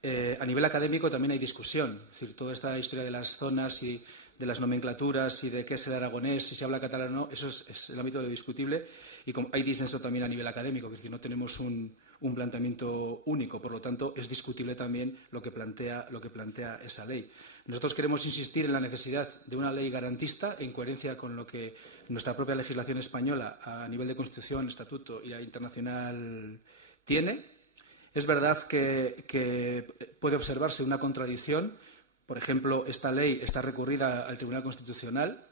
A nivel académico también hay discusión. Es decir, toda esta historia de las zonas y de las nomenclaturas y de qué es el aragonés, si se habla catalán o no, eso es el ámbito de lo discutible. Y hay disenso también a nivel académico, es decir, no tenemos un planteamiento único, por lo tanto, es discutible también lo que plantea esa ley. Nosotros queremos insistir en la necesidad de una ley garantista, en coherencia con lo que nuestra propia legislación española a nivel de Constitución, Estatuto y internacional tiene. Es verdad que puede observarse una contradicción. Por ejemplo, esta ley está recurrida al Tribunal Constitucional,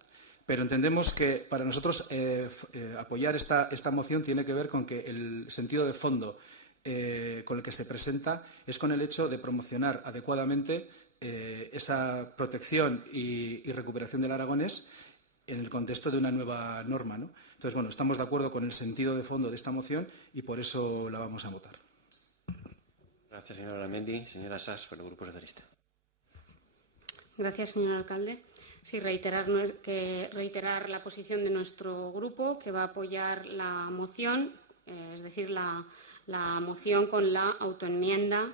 pero entendemos que para nosotros apoyar esta moción tiene que ver con que el sentido de fondo con el que se presenta es con el hecho de promocionar adecuadamente esa protección y recuperación del aragonés en el contexto de una nueva norma, ¿no? Entonces, bueno, estamos de acuerdo con el sentido de fondo de esta moción y por eso la vamos a votar. Gracias, señor Aramendi. Señora Sas, por el Grupo Socialista. Gracias, señor alcalde. Sí, reiterar la posición de nuestro grupo, que va a apoyar la moción, es decir, la moción con la autoenmienda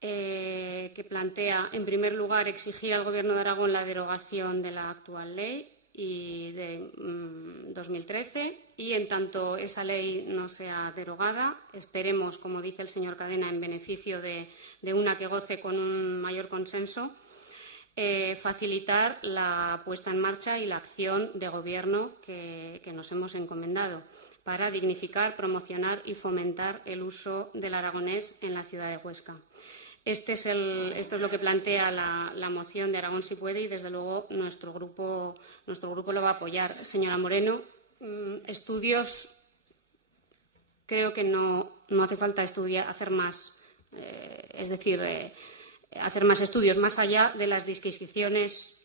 que plantea, en primer lugar, exigir al Gobierno de Aragón la derogación de la actual ley y de 2013, y en tanto esa ley no sea derogada, esperemos, como dice el señor Cadena, en beneficio de una que goce con un mayor consenso, facilitar la puesta en marcha y la acción de Gobierno que nos hemos encomendado para dignificar, promocionar y fomentar el uso del aragonés en la ciudad de Huesca. Esto es lo que plantea la moción de Aragón si puede, y desde luego nuestro grupo lo va a apoyar. Señora Moreno, estudios, creo que no hace falta hacer más, hacer más estudios más allá de las disquisiciones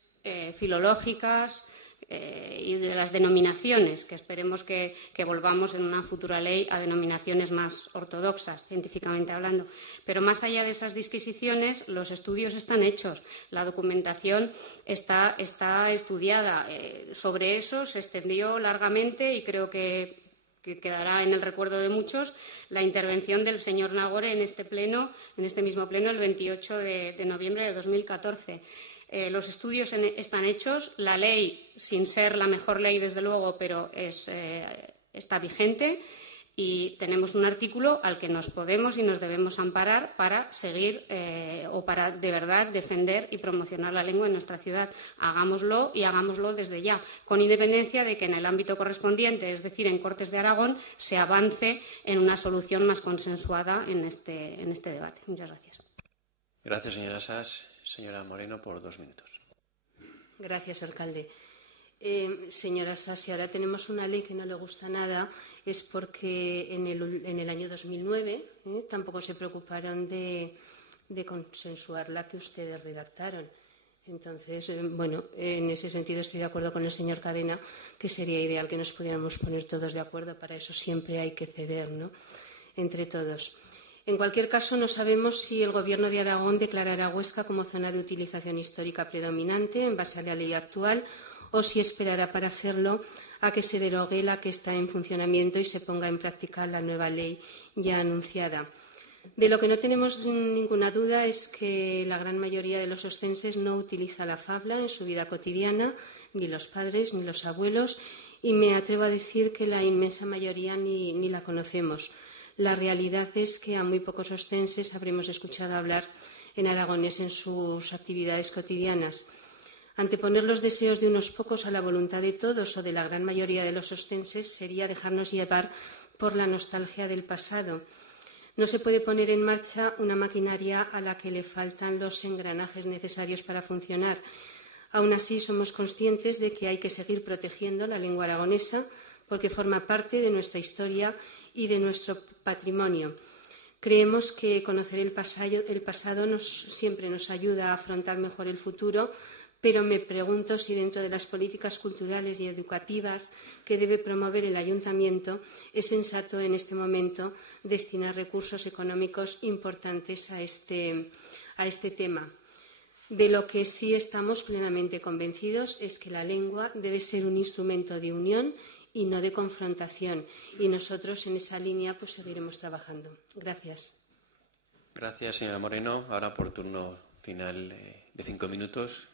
filológicas y de las denominaciones, que esperemos que volvamos en una futura ley a denominaciones más ortodoxas, científicamente hablando. Pero más allá de esas disquisiciones, los estudios están hechos, la documentación está estudiada. Sobre eso se extendió largamente y creo que quedará en el recuerdo de muchos la intervención del señor Nagore en este mismo pleno, el 28 de noviembre de 2014. Los estudios están hechos, la ley, sin ser la mejor ley desde luego, pero está vigente, y tenemos un artículo al que nos podemos y nos debemos amparar para seguir o para de verdad defender y promocionar la lengua en nuestra ciudad. Hagámoslo, y hagámoslo desde ya, con independencia de que en el ámbito correspondiente, es decir, en Cortes de Aragón, se avance en una solución más consensuada en este debate. Muchas gracias. Gracias, señora Sas. Señora Moreno, por 2 minutos. Gracias, alcalde. Señora Sas, si ahora tenemos una ley que no le gusta nada, es porque en el año 2009 tampoco se preocuparon de consensuar la que ustedes redactaron. Entonces, bueno, en ese sentido estoy de acuerdo con el señor Cadena, que sería ideal que nos pudiéramos poner todos de acuerdo. Para eso siempre hay que ceder, ¿no? entre todos. En cualquier caso, no sabemos si el Gobierno de Aragón declarará Huesca como zona de utilización histórica predominante en base a la ley actual o si esperará para hacerlo a que se derogue la que está en funcionamiento y se ponga en práctica la nueva ley ya anunciada. De lo que no tenemos ninguna duda es que la gran mayoría de los ostenses no utiliza la fabla en su vida cotidiana, ni los padres ni los abuelos, y me atrevo a decir que la inmensa mayoría ni la conocemos. La realidad es que a muy pocos ostenses habremos escuchado hablar en aragonés en sus actividades cotidianas. Anteponer los deseos de unos pocos a la voluntad de todos o de la gran mayoría de los ostenses sería dejarnos llevar por la nostalgia del pasado. No se puede poner en marcha una maquinaria a la que le faltan los engranajes necesarios para funcionar. Aún así, somos conscientes de que hay que seguir protegiendo la lengua aragonesa porque forma parte de nuestra historia y de nuestro patrimonio. Creemos que conocer el pasado siempre nos ayuda a afrontar mejor el futuro, pero me pregunto si dentro de las políticas culturales y educativas que debe promover el Ayuntamiento es sensato en este momento destinar recursos económicos importantes a este tema. De lo que sí estamos plenamente convencidos es que la lengua debe ser un instrumento de unión y no de confrontación. Y nosotros en esa línea pues seguiremos trabajando. Gracias. Gracias, señora Moreno. Ahora por turno final de 5 minutos,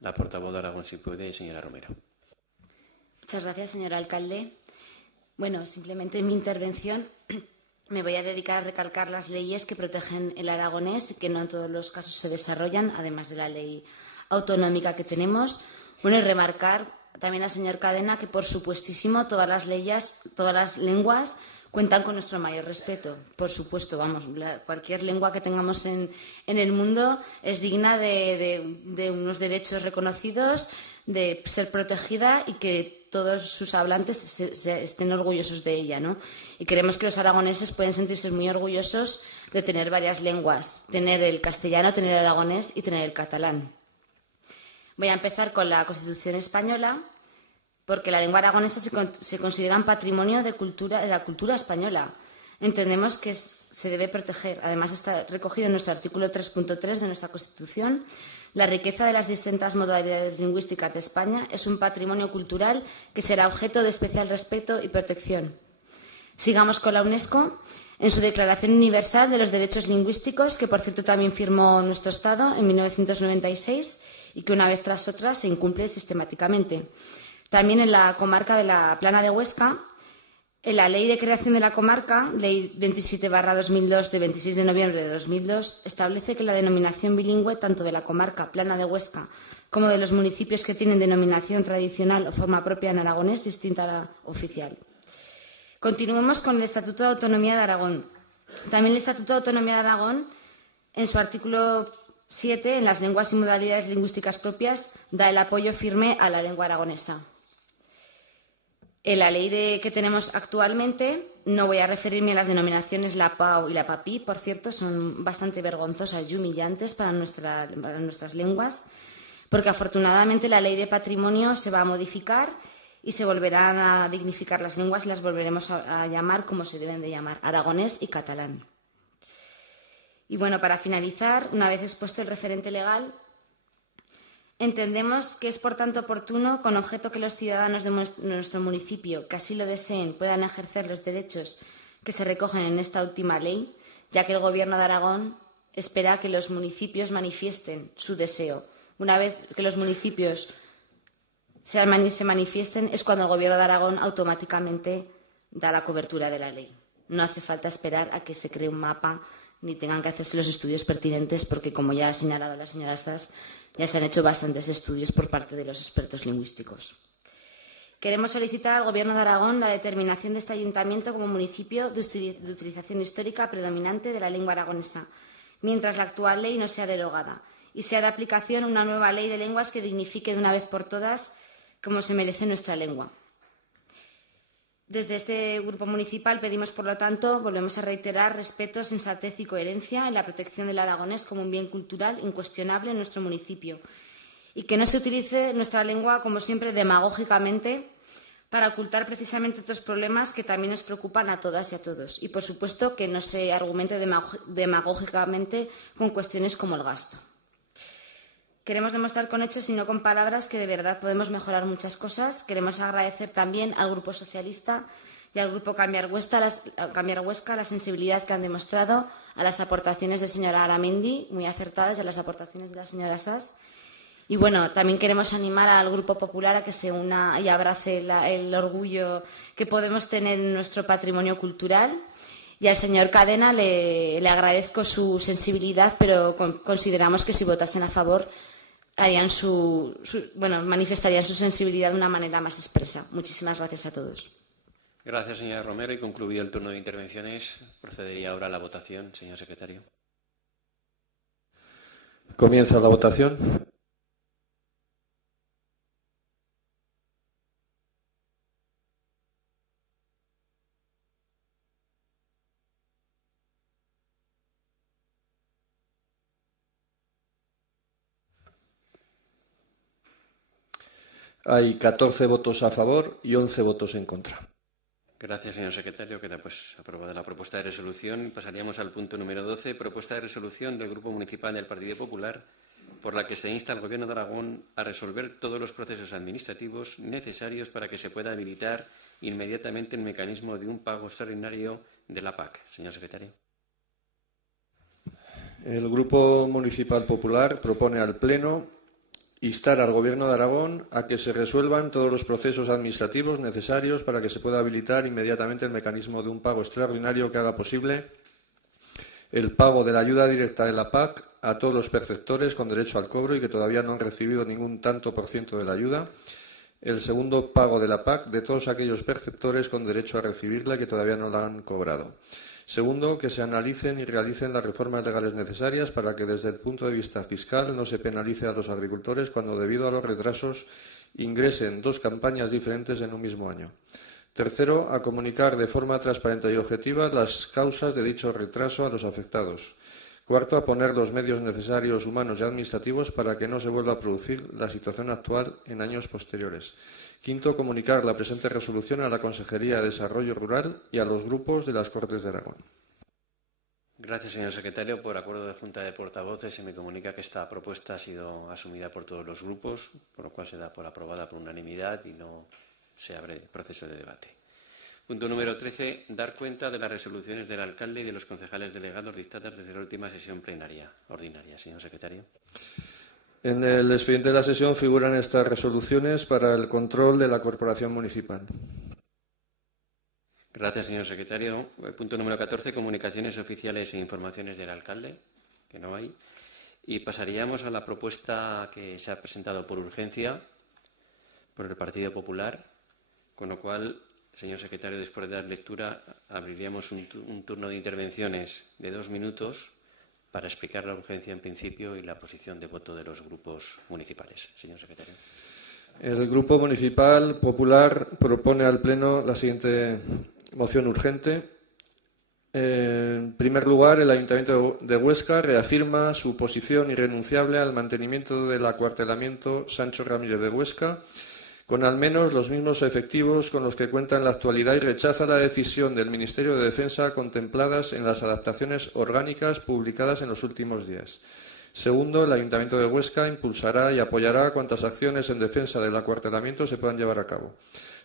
la portavoz de Aragón si puede, señora Romero. Muchas gracias, señor alcalde. Bueno, simplemente en mi intervención me voy a dedicar a recalcar las leyes que protegen el aragonés y que no en todos los casos se desarrollan, además de la ley autonómica que tenemos. Bueno, y remarcar también al señor Cadena que, por supuestísimo, todas las lenguas cuentan con nuestro mayor respeto. Por supuesto, vamos, cualquier lengua que tengamos en el mundo es digna de unos derechos reconocidos, de ser protegida y que todos sus hablantes estén orgullosos de ella, ¿no? Y creemos que los aragoneses pueden sentirse muy orgullosos de tener varias lenguas, tener el castellano, tener el aragonés y tener el catalán. Voy a empezar con la Constitución española, porque la lengua aragonesa se considera un patrimonio de la cultura española. Entendemos que se debe proteger. Además, está recogido en nuestro artículo 3.3 de nuestra Constitución. La riqueza de las distintas modalidades lingüísticas de España es un patrimonio cultural que será objeto de especial respeto y protección. Sigamos con la UNESCO. En su Declaración Universal de los Derechos Lingüísticos, que por cierto también firmó nuestro Estado en 1996 y que una vez tras otra se incumple sistemáticamente. También en la comarca de la Plana de Huesca, en la Ley de Creación de la Comarca, Ley 27/2002 de 26 de noviembre de 2002, establece que la denominación bilingüe tanto de la comarca Plana de Huesca como de los municipios que tienen denominación tradicional o forma propia en aragonés distinta a la oficial. Continuemos con el Estatuto de Autonomía de Aragón. También el Estatuto de Autonomía de Aragón, en su artículo 7, en las lenguas y modalidades lingüísticas propias, da el apoyo firme a la lengua aragonesa. En la ley que tenemos actualmente, no voy a referirme a las denominaciones la PAU y la PAPI, por cierto, son bastante vergonzosas y humillantes para nuestras lenguas, porque afortunadamente la ley de patrimonio se va a modificar y se volverán a dignificar las lenguas y las volveremos a llamar como se deben de llamar, aragonés y catalán. Y bueno, para finalizar, una vez expuesto el referente legal, entendemos que es por tanto oportuno, con objeto que los ciudadanos de nuestro municipio que así lo deseen puedan ejercer los derechos que se recogen en esta última ley, ya que el Gobierno de Aragón espera que los municipios manifiesten su deseo. Una vez que los municipios se manifiesten es cuando el Gobierno de Aragón automáticamente da la cobertura de la ley. No hace falta esperar a que se cree un mapa ni tengan que hacerse los estudios pertinentes porque, como ya ha señalado la señora Sass, ya se han hecho bastantes estudios por parte de los expertos lingüísticos. Queremos solicitar al Gobierno de Aragón la determinación de este ayuntamiento como municipio de utilización histórica predominante de la lengua aragonesa, mientras la actual ley no sea derogada y sea de aplicación una nueva ley de lenguas que dignifique de una vez por todas como se merece nuestra lengua. Desde este grupo municipal pedimos, por lo tanto, volvemos a reiterar respeto, sensatez y coherencia en la protección del aragonés como un bien cultural incuestionable en nuestro municipio y que no se utilice nuestra lengua, como siempre, demagógicamente para ocultar precisamente otros problemas que también nos preocupan a todas y a todos. Y, por supuesto, que no se argumente demagógicamente con cuestiones como el gasto. Queremos demostrar con hechos y no con palabras que de verdad podemos mejorar muchas cosas. Queremos agradecer también al Grupo Socialista y al Grupo Cambiar Huesca la sensibilidad que han demostrado, a las aportaciones de la señora Aramendi, muy acertadas, y a las aportaciones de la señora Sas. Y bueno, también queremos animar al Grupo Popular a que se una y abrace el orgullo que podemos tener en nuestro patrimonio cultural. Y al señor Cadena le agradezco su sensibilidad, pero consideramos que si votasen a favor manifestarían su sensibilidad de una manera más expresa. Muchísimas gracias a todos. Gracias, señora Romero. Y concluido el turno de intervenciones, procedería ahora a la votación. Señor secretario. Comienza la votación. Hay 14 votos a favor y 11 votos en contra. Gracias, señor secretario. Queda aprobada la propuesta de resolución. Pasaríamos al punto número 12, propuesta de resolución del Grupo Municipal del Partido Popular, por la que se insta al Gobierno de Aragón a resolver todos los procesos administrativos necesarios para que se pueda habilitar inmediatamente el mecanismo de un pago extraordinario de la PAC. Señor secretario. El Grupo Municipal Popular propone al Pleno instar al Gobierno de Aragón a que se resuelvan todos los procesos administrativos necesarios para que se pueda habilitar inmediatamente el mecanismo de un pago extraordinario que haga posible el pago de la ayuda directa de la PAC a todos los perceptores con derecho al cobro y que todavía no han recibido ningún tanto por ciento de la ayuda. El segundo, pago de la PAC de todos aquellos perceptores con derecho a recibirla y que todavía no la han cobrado. Segundo, que se analicen y realicen las reformas legales necesarias para que desde el punto de vista fiscal no se penalice a los agricultores cuando, debido a los retrasos, ingresen 2 campañas diferentes en un mismo año. Tercero, a comunicar de forma transparente y objetiva las causas de dicho retraso a los afectados. Cuarto, a poner los medios necesarios humanos y administrativos para que no se vuelva a producir la situación actual en años posteriores. Quinto, comunicar la presente resolución a la Consejería de Desarrollo Rural y a los grupos de las Cortes de Aragón. Gracias, señor secretario. Por acuerdo de Junta de Portavoces, se me comunica que esta propuesta ha sido asumida por todos los grupos, por lo cual se da por aprobada por unanimidad y no se abre el proceso de debate. Punto número 13. Dar cuenta de las resoluciones del alcalde y de los concejales delegados dictadas desde la última sesión plenaria ordinaria. Señor secretario. En el expediente de la sesión figuran estas resoluciones para el control de la corporación municipal. Gracias, señor secretario. Punto número 14. Comunicaciones oficiales e informaciones del alcalde, que no hay. Y pasaríamos a la propuesta que se ha presentado por urgencia por el Partido Popular, con lo cual, señor secretario, después de dar lectura, abriríamos un turno de intervenciones de 2 minutos para explicar la urgencia en principio y la posición de voto de los grupos municipales. Señor secretario. El Grupo Municipal Popular propone al Pleno la siguiente moción urgente. En primer lugar, el Ayuntamiento de Huesca reafirma su posición irrenunciable al mantenimiento del acuartelamiento Sancho Ramírez de Huesca, con al menos los mismos efectivos con los que cuenta en la actualidad, y rechaza la decisión del Ministerio de Defensa contempladas en las adaptaciones orgánicas publicadas en los últimos días. Segundo, el Ayuntamiento de Huesca impulsará y apoyará cuantas acciones en defensa del acuartelamiento se puedan llevar a cabo.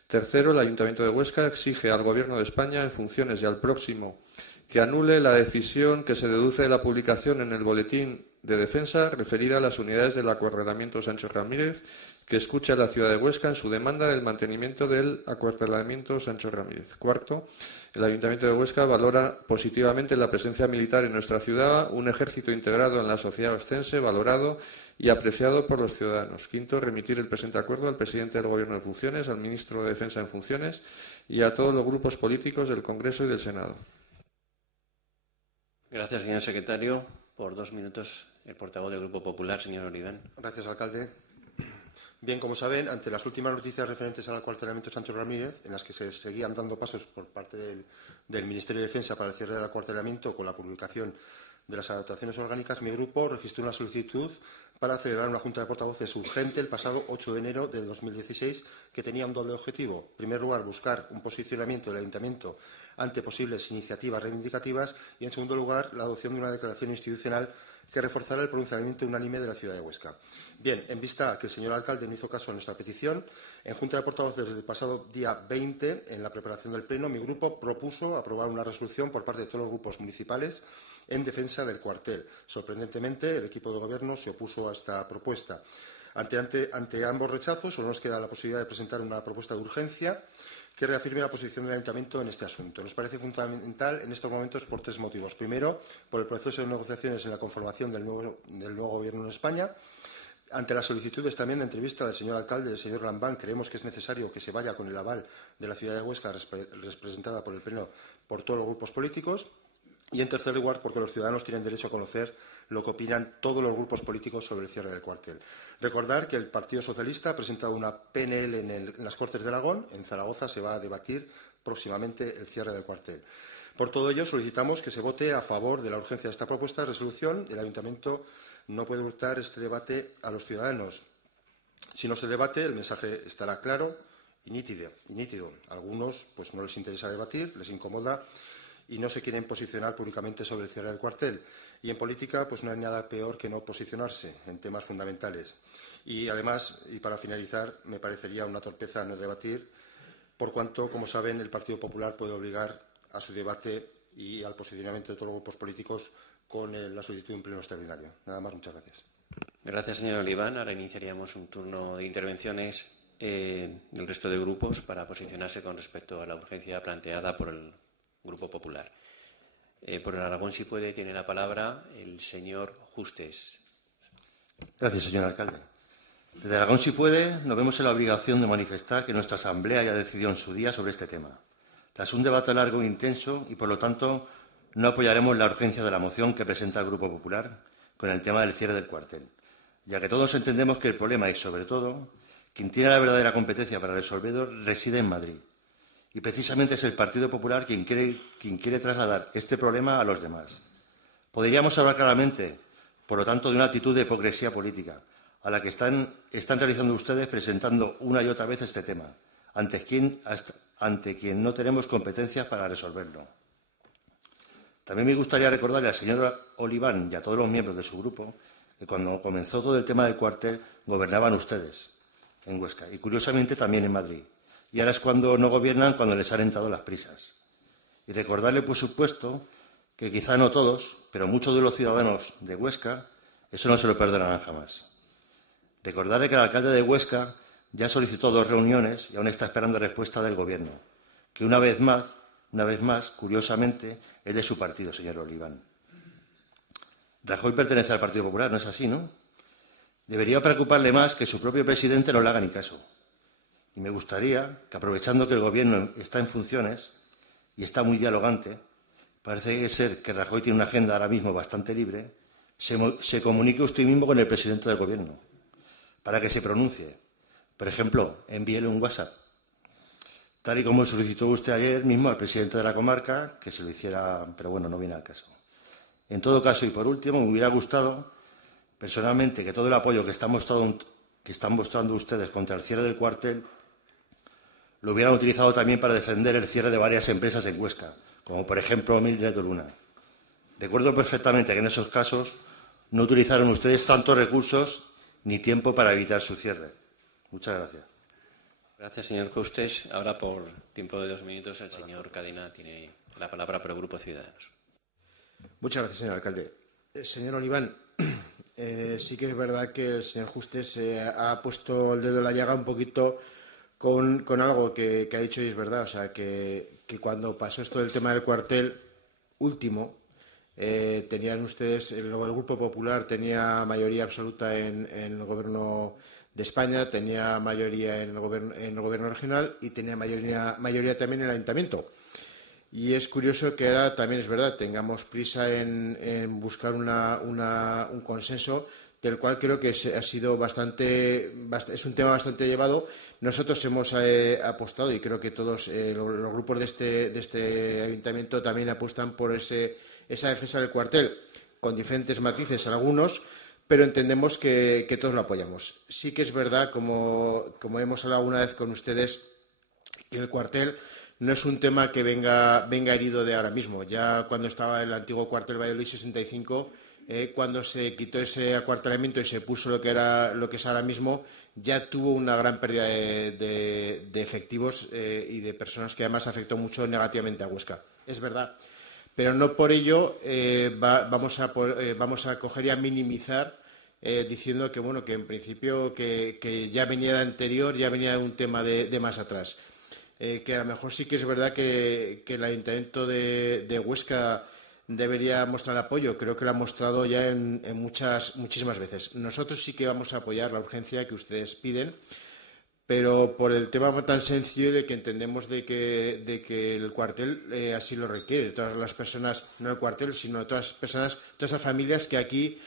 Tercero, el Ayuntamiento de Huesca exige al Gobierno de España en funciones y al próximo que anule la decisión que se deduce de la publicación en el Boletín de Defensa referida a las unidades del acuartelamiento Sancho Ramírez, que escucha a la ciudad de Huesca en su demanda del mantenimiento del acuartelamiento Sancho Ramírez. Cuarto, el Ayuntamiento de Huesca valora positivamente la presencia militar en nuestra ciudad, un ejército integrado en la sociedad oscense, valorado y apreciado por los ciudadanos. Quinto, remitir el presente acuerdo al presidente del Gobierno en funciones, al ministro de Defensa en funciones y a todos los grupos políticos del Congreso y del Senado. Gracias, señor secretario. Por 2 minutos, el portavoz del Grupo Popular, señor Oliván. Gracias, alcalde. Bien, como saben, ante las últimas noticias referentes al acuartelamiento Sancho Ramírez, en las que se seguían dando pasos por parte del Ministerio de Defensa para el cierre del acuartelamiento con la publicación de las adaptaciones orgánicas, mi grupo registró una solicitud para celebrar una junta de portavoces urgente el pasado 8 de enero de 2016, que tenía un doble objetivo. En primer lugar, buscar un posicionamiento del Ayuntamiento ante posibles iniciativas reivindicativas y, en segundo lugar, la adopción de una declaración institucional que reforzara el pronunciamiento unánime de la ciudad de Huesca. Bien, en vista a que el señor alcalde no hizo caso a nuestra petición, en Junta de Portavoces del pasado día 20, en la preparación del Pleno, mi grupo propuso aprobar una resolución por parte de todos los grupos municipales en defensa del cuartel. Sorprendentemente, el equipo de Gobierno se opuso a esta propuesta. Ante ambos rechazos, solo nos queda la posibilidad de presentar una propuesta de urgencia que reafirme la posición del Ayuntamiento en este asunto. Nos parece fundamental en estos momentos por 3 motivos. Primero, por el proceso de negociaciones en la conformación del nuevo Gobierno en España. Ante las solicitudes también de entrevista del señor alcalde, del señor Lambán, creemos que es necesario que se vaya con el aval de la ciudad de Huesca, representada por el Pleno por todos los grupos políticos. Y, en tercer lugar, porque los ciudadanos tienen derecho a conocer lo que opinan todos los grupos políticos sobre el cierre del cuartel. Recordar que el Partido Socialista ha presentado una PNL en las Cortes de Aragón. En Zaragoza se va a debatir próximamente el cierre del cuartel. Por todo ello, solicitamos que se vote a favor de la urgencia de esta propuesta de resolución. El Ayuntamiento no puede hurtar este debate a los ciudadanos. Si no se debate, el mensaje estará claro y nítido. A algunos pues, no les interesa debatir, les incomoda y no se quieren posicionar públicamente sobre el cierre del cuartel. Y en política pues no hay nada peor que no posicionarse en temas fundamentales. Y además, y para finalizar, me parecería una torpeza no debatir, por cuanto, como saben, el Partido Popular puede obligar a su debate y al posicionamiento de todos los grupos políticos con la solicitud de un pleno extraordinario. Nada más, muchas gracias. Gracias, señor Oliván. Ahora iniciaríamos un turno de intervenciones del resto de grupos para posicionarse con respecto a la urgencia planteada por el Grupo Popular. Por el Aragón, si puede, tiene la palabra el señor Justes. Gracias, señor alcalde. Desde Aragón, si puede, nos vemos en la obligación de manifestar que nuestra Asamblea ya decidió en su día sobre este tema. Tras un debate largo e intenso y, por lo tanto, no apoyaremos la urgencia de la moción que presenta el Grupo Popular con el tema del cierre del cuartel, ya que todos entendemos que el problema y, sobre todo, quien tiene la verdadera competencia para resolverlo reside en Madrid. Y precisamente es el Partido Popular quien quiere trasladar este problema a los demás. Podríamos hablar claramente, por lo tanto, de una actitud de hipocresía política, a la que están realizando ustedes presentando una y otra vez este tema, ante quien no tenemos competencias para resolverlo. También me gustaría recordarle al señor Oliván y a todos los miembros de su grupo que cuando comenzó todo el tema del cuartel gobernaban ustedes en Huesca y, curiosamente, también en Madrid. Y ahora es cuando no gobiernan, cuando les han entrado las prisas. Y recordarle, por supuesto, que quizá no todos, pero muchos de los ciudadanos de Huesca, eso no se lo perdonarán jamás. Recordarle que el alcalde de Huesca ya solicitó 2 reuniones y aún está esperando respuesta del Gobierno, que una vez más, curiosamente, es de su partido, señor Oliván. Rajoy pertenece al Partido Popular, ¿no es así, no? Debería preocuparle más que su propio presidente no le haga ni caso. Y me gustaría que, aprovechando que el Gobierno está en funciones y está muy dialogante, parece ser que Rajoy tiene una agenda ahora mismo bastante libre, se comunique usted mismo con el presidente del Gobierno para que se pronuncie. Por ejemplo, envíele un WhatsApp, tal y como solicitó usted ayer mismo al presidente de la comarca, que se lo hiciera, pero bueno, no viene al caso. En todo caso, y por último, me hubiera gustado, personalmente, que todo el apoyo que están mostrando ustedes contra el cierre del cuartel lo hubieran utilizado también para defender el cierre de varias empresas en Huesca, como por ejemplo Mildred Luna. Recuerdo perfectamente que en esos casos no utilizaron ustedes tantos recursos ni tiempo para evitar su cierre. Muchas gracias. Gracias, señor Justes. Ahora, por tiempo de 2 minutos, el señor Cadena tiene la palabra por el Grupo Ciudadanos. Muchas gracias, señor alcalde. Señor Oliván, sí que es verdad que el señor Justes ha puesto el dedo en la llaga un poquito con algo que ha dicho y es verdad. O sea, que cuando pasó esto del tema del cuartel último, tenían ustedes, el Grupo Popular tenía mayoría absoluta en el Gobierno de España, tenía mayoría en el Gobierno regional y tenía mayoría también en el Ayuntamiento. Y es curioso que ahora también es verdad, tengamos prisa en buscar un consenso, del cual creo que ha sido es un tema bastante llevado. Nosotros hemos apostado, y creo que todos los grupos de este ayuntamiento también apuestan por esa defensa del cuartel. con diferentes matices algunos, pero entendemos que todos lo apoyamos. Sí que es verdad, como hemos hablado una vez con ustedes, que el cuartel no es un tema que venga herido de ahora mismo. Ya cuando estaba el antiguo cuartel Valladolid 65, cuando se quitó ese acuartelamiento y se puso lo que es ahora mismo, ya tuvo una gran pérdida de efectivos y de personas, que además afectó mucho negativamente a Huesca. Es verdad. Pero no por ello vamos a coger y a minimizar diciendo que, bueno, que en principio que ya venía de anterior, ya venía de un tema de más atrás. Que a lo mejor sí que es verdad que el Ayuntamiento de Huesca debería mostrar apoyo. Creo que lo ha mostrado ya en muchísimas veces. Nosotros sí que vamos a apoyar la urgencia que ustedes piden, pero por el tema tan sencillo de que entendemos de que el cuartel así lo requiere. Todas las personas, no el cuartel, sino todas las personas, todas las familias que aquí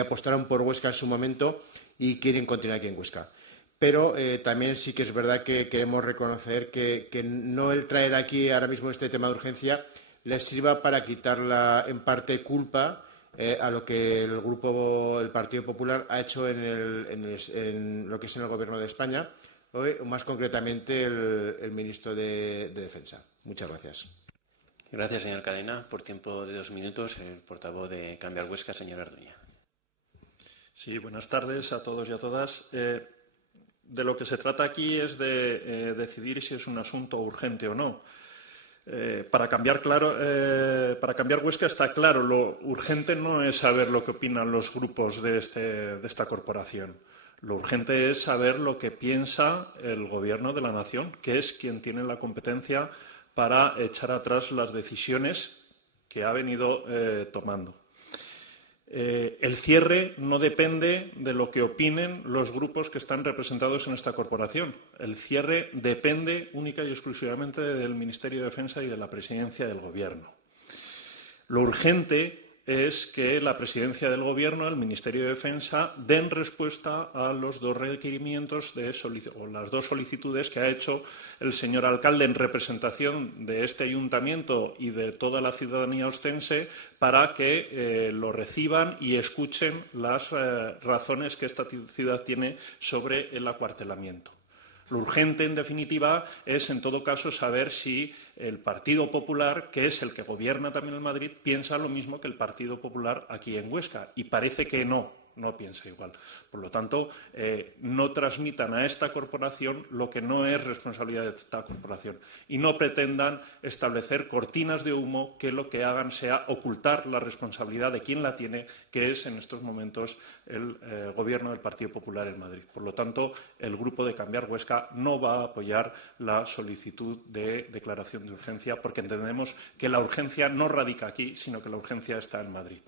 apostaron por Huesca en su momento y quieren continuar aquí en Huesca. Pero también sí que es verdad que queremos reconocer que no el traer aquí ahora mismo este tema de urgencia les sirva para quitar en parte culpa a lo que el Partido Popular ha hecho en lo que es en el Gobierno de España, o más concretamente el ministro de Defensa. Muchas gracias. Gracias, señor Cadena. Por tiempo de 2 minutos, el portavoz de Cambiar Huesca, señor Arduña. Sí, buenas tardes a todos y a todas. De lo que se trata aquí es de decidir si es un asunto urgente o no. Para cambiar Huesca está claro, lo urgente no es saber lo que opinan los grupos de esta corporación. Lo urgente es saber lo que piensa el Gobierno de la Nación, que es quien tiene la competencia para echar atrás las decisiones que ha venido tomando. El cierre no depende de lo que opinen los grupos que están representados en esta corporación. El cierre depende única y exclusivamente del Ministerio de Defensa y de la Presidencia del Gobierno. Lo urgente es que la Presidencia del Gobierno, el Ministerio de Defensa, den respuesta a los 2 requerimientos o las 2 solicitudes que ha hecho el señor alcalde en representación de este ayuntamiento y de toda la ciudadanía oscense para que lo reciban y escuchen las razones que esta ciudad tiene sobre el acuartelamiento. Lo urgente, en definitiva, es, en todo caso, saber si el Partido Popular, que es el que gobierna también en Madrid, piensa lo mismo que el Partido Popular aquí en Huesca. Y parece que no piensa igual. Por lo tanto, no transmitan a esta corporación lo que no es responsabilidad de esta corporación. Y no pretendan establecer cortinas de humo que lo que hagan sea ocultar la responsabilidad de quien la tiene, que es en estos momentos el Gobierno del Partido Popular en Madrid. Por lo tanto, el Grupo de Cambiar Huesca no va a apoyar la solicitud de declaración de urgencia, porque entendemos que la urgencia no radica aquí, sino que la urgencia está en Madrid.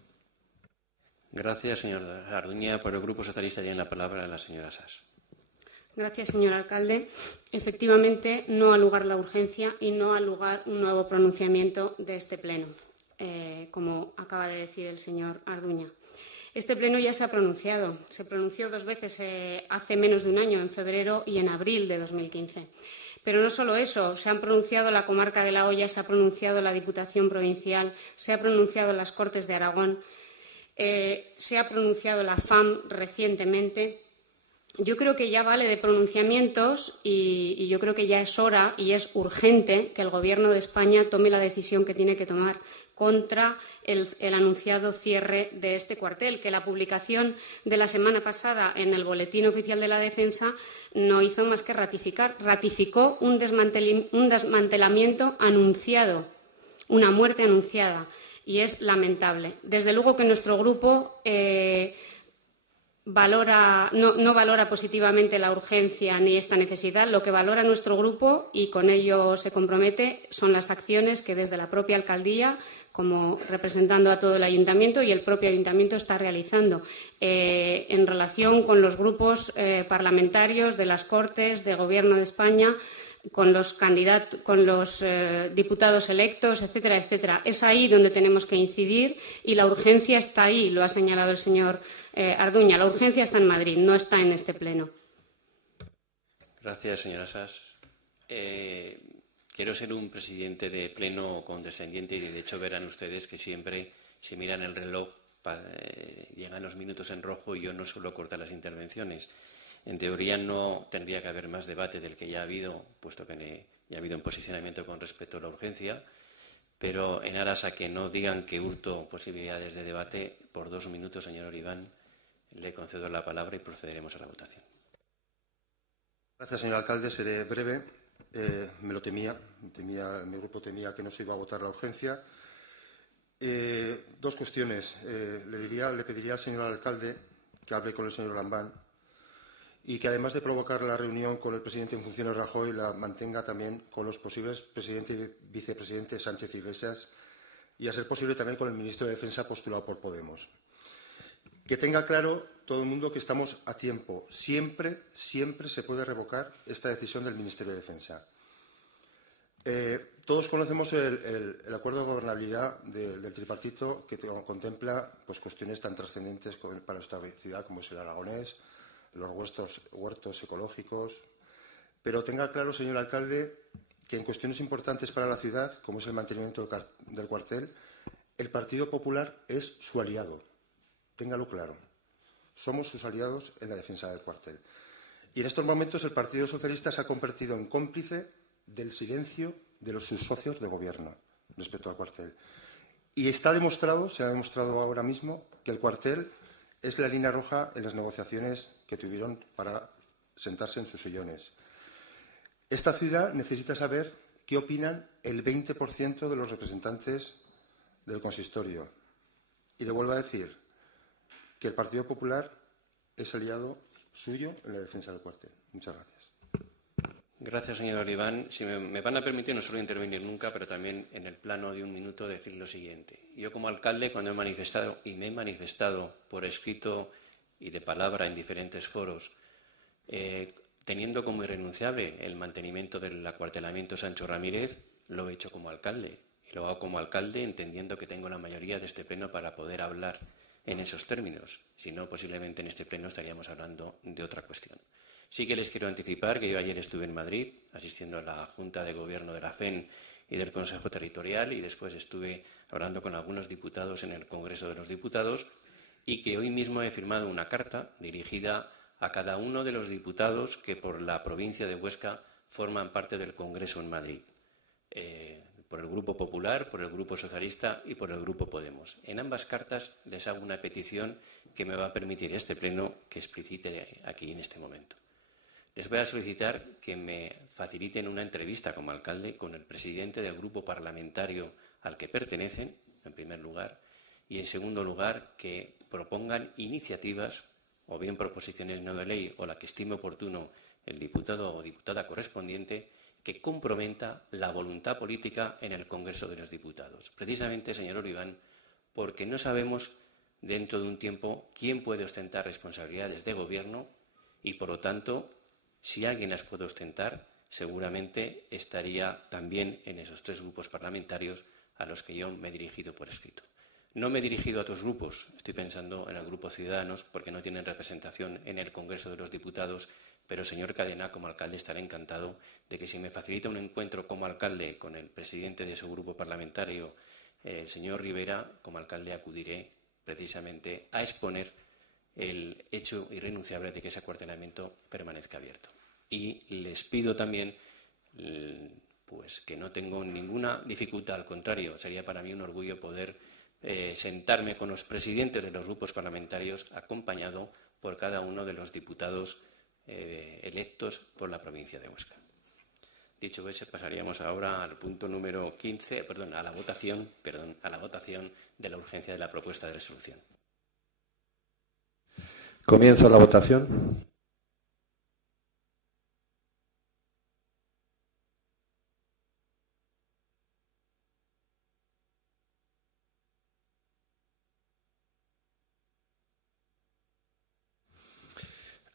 Gracias, señor Arduña. Por el Grupo Socialista tiene la palabra la señora Sas. Gracias, señor alcalde. Efectivamente, no ha lugar la urgencia y no ha lugar un nuevo pronunciamiento de este pleno, como acaba de decir el señor Arduña. Este pleno ya se ha pronunciado. Se pronunció 2 veces hace menos de un año, en febrero y en abril de 2015. Pero no solo eso, se han pronunciado la Comarca de La Hoya, se ha pronunciado la Diputación Provincial, se ha pronunciado las Cortes de Aragón, se ha pronunciado la FAM recientemente. Yo creo que ya vale de pronunciamientos y yo creo que ya es hora y es urgente que el Gobierno de España tome la decisión que tiene que tomar contra el anunciado cierre de este cuartel, que la publicación de la semana pasada en el Boletín Oficial de la Defensa no hizo más que ratificó un desmantelamiento anunciado, una muerte anunciada, y es lamentable. Desde luego que nuestro grupo no valora positivamente la urgencia ni esta necesidad. Lo que valora nuestro grupo, y con ello se compromete, son las acciones que desde la propia alcaldía, como representando a todo el ayuntamiento, y el propio ayuntamiento está realizando en relación con los grupos parlamentarios de las Cortes, de Gobierno de España, con los diputados electos, etcétera, etcétera. Es ahí donde tenemos que incidir y la urgencia está ahí, lo ha señalado el señor Arduña. La urgencia está en Madrid, no está en este pleno. Gracias, señora Sas. Quiero ser un presidente de pleno condescendiente y, de hecho, verán ustedes que siempre, si miran el reloj, llegan los minutos en rojo y yo no suelo cortar las intervenciones. En teoría no tendría que haber más debate del que ya ha habido, puesto que ya ha habido un posicionamiento con respecto a la urgencia, pero en aras a que no digan que hurto posibilidades de debate, por 2 minutos, señor Oliván, le concedo la palabra y procederemos a la votación. Gracias, señor alcalde. Seré breve. Me lo temía. Mi grupo temía que no se iba a votar la urgencia. 2 cuestiones. Le pediría al señor alcalde que hable con el señor Lambán y que, además de provocar la reunión con el presidente en funciones Rajoy, la mantenga también con los posibles presidente y vicepresidente Sánchez Iglesias y, a ser posible, también con el ministro de Defensa postulado por Podemos. Que tenga claro todo el mundo que estamos a tiempo. Siempre se puede revocar esta decisión del Ministerio de Defensa. Todos conocemos el acuerdo de gobernabilidad del tripartito, que contempla pues, cuestiones tan trascendentes para nuestra ciudad como es el Aragonés, los huertos ecológicos. Pero tenga claro, señor alcalde, que en cuestiones importantes para la ciudad, como es el mantenimiento del cuartel, el Partido Popular es su aliado. Téngalo claro. Somos sus aliados en la defensa del cuartel. Y en estos momentos el Partido Socialista se ha convertido en cómplice del silencio de sus socios de gobierno respecto al cuartel. Y se ha demostrado ahora mismo que el cuartel es la línea roja en las negociaciones que tuvieron para sentarse en sus sillones. Esta ciudad necesita saber qué opinan el 20% de los representantes del consistorio. Y le vuelvo a decir que el Partido Popular es aliado suyo en la defensa del cuartel. Muchas gracias. Gracias, señor Oliván. Si me van a permitir, no suelo intervenir nunca, pero también en el plano de 1 minuto decir lo siguiente. Yo, como alcalde, cuando me he manifestado por escrito y de palabra en diferentes foros, teniendo como irrenunciable el mantenimiento del acuartelamiento Sancho Ramírez, lo he hecho como alcalde. Y lo hago como alcalde entendiendo que tengo la mayoría de este pleno para poder hablar en esos términos. Si no, posiblemente en este pleno estaríamos hablando de otra cuestión. Sí que les quiero anticipar que yo ayer estuve en Madrid asistiendo a la Junta de Gobierno de la FEN y del Consejo Territorial y después estuve hablando con algunos diputados en el Congreso de los Diputados y que hoy mismo he firmado una carta dirigida a cada uno de los diputados que por la provincia de Huesca forman parte del Congreso en Madrid. Por el Grupo Popular, por el Grupo Socialista y por el Grupo Podemos. En ambas cartas les hago una petición que me va a permitir este pleno que explicite aquí en este momento. Les voy a solicitar que me faciliten una entrevista como alcalde con el presidente del grupo parlamentario al que pertenecen, en primer lugar, y en segundo lugar que propongan iniciativas o bien proposiciones no de ley o la que estime oportuno el diputado o diputada correspondiente que comprometa la voluntad política en el Congreso de los Diputados. Precisamente, señor Oliván, porque no sabemos dentro de un tiempo quién puede ostentar responsabilidades de gobierno y, por lo tanto, si alguien las puede ostentar, seguramente estaría también en esos 3 grupos parlamentarios a los que yo me he dirigido por escrito. No me he dirigido a otros grupos, estoy pensando en el Grupo Ciudadanos, porque no tienen representación en el Congreso de los Diputados, pero, señor Cadena, como alcalde estaré encantado de que si me facilita un encuentro como alcalde con el presidente de su grupo parlamentario, el señor Rivera, como alcalde acudiré precisamente a exponer el hecho irrenunciable de que ese acuartelamiento permanezca abierto. Y les pido también pues, que no tengo ninguna dificultad, al contrario, sería para mí un orgullo poder sentarme con los presidentes de los grupos parlamentarios acompañado por cada uno de los diputados electos por la provincia de Huesca. Dicho eso, pasaríamos ahora al punto número 15, a la votación de la urgencia de la propuesta de resolución. Comienza la votación.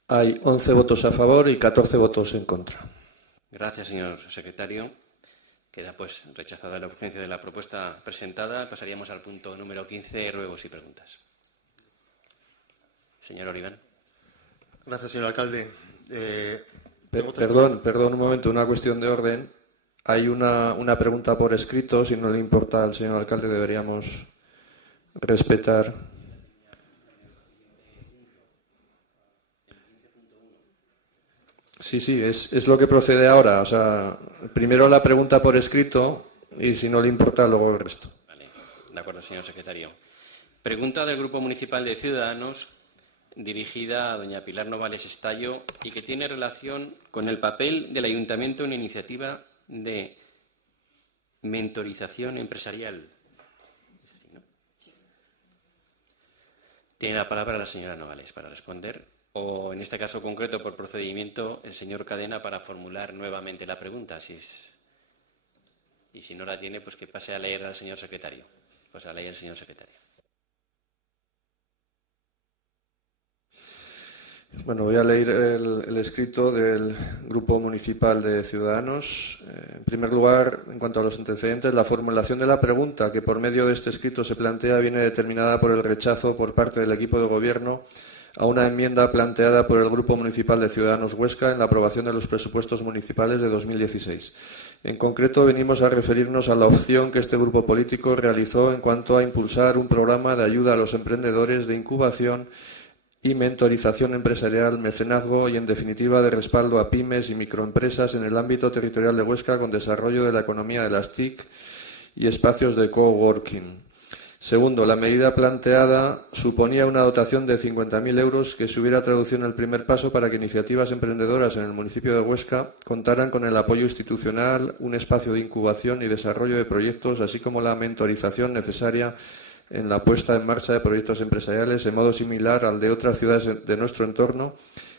Hay 11 votos a favor y 14 votos en contra. Gracias, señor secretario. Queda pues rechazada la urgencia de la propuesta presentada. Pasaríamos al punto número 15, ruegos y preguntas. Señor Oliván. Gracias, señor alcalde. Perdón un momento, una cuestión de orden. Hay una pregunta por escrito. Si no le importa al señor alcalde, deberíamos respetar Sí, es lo que procede ahora. O sea, primero la pregunta por escrito y si no le importa, luego el resto. Vale, de acuerdo, señor secretario. Pregunta del Grupo Municipal de Ciudadanos dirigida a doña Pilar Novales Estallo y que tiene relación con el papel del Ayuntamiento en una iniciativa de mentorización empresarial. ¿Es así, no? Sí. Tiene la palabra la señora Novales para responder, o en este caso concreto por procedimiento el señor Cadena para formular nuevamente la pregunta. Y si no la tiene, pues que pase a leer al señor secretario. Pues a leer al señor secretario. Bueno, voy a leer el escrito del Grupo Municipal de Ciudadanos. En primer lugar, en cuanto a los antecedentes, la formulación de la pregunta que por medio de este escrito se plantea viene determinada por el rechazo por parte del equipo de Gobierno a una enmienda planteada por el Grupo Municipal de Ciudadanos Huesca en la aprobación de los presupuestos municipales de 2016. En concreto, venimos a referirnos a la opción que este grupo político realizó en cuanto a impulsar un programa de ayuda a los emprendedores de incubación y mentorización empresarial, mecenazgo y, en definitiva, de respaldo a pymes y microempresas en el ámbito territorial de Huesca con desarrollo de la economía de las TIC y espacios de coworking. Segundo, la medida planteada suponía una dotación de 50.000 euros que se hubiera traducido en el primer paso para que iniciativas emprendedoras en el municipio de Huesca contaran con el apoyo institucional, un espacio de incubación y desarrollo de proyectos, así como la mentorización necesaria en la puesta en marcha de proyectos empresariales en modo similar al de otras ciudades de nuestro entorno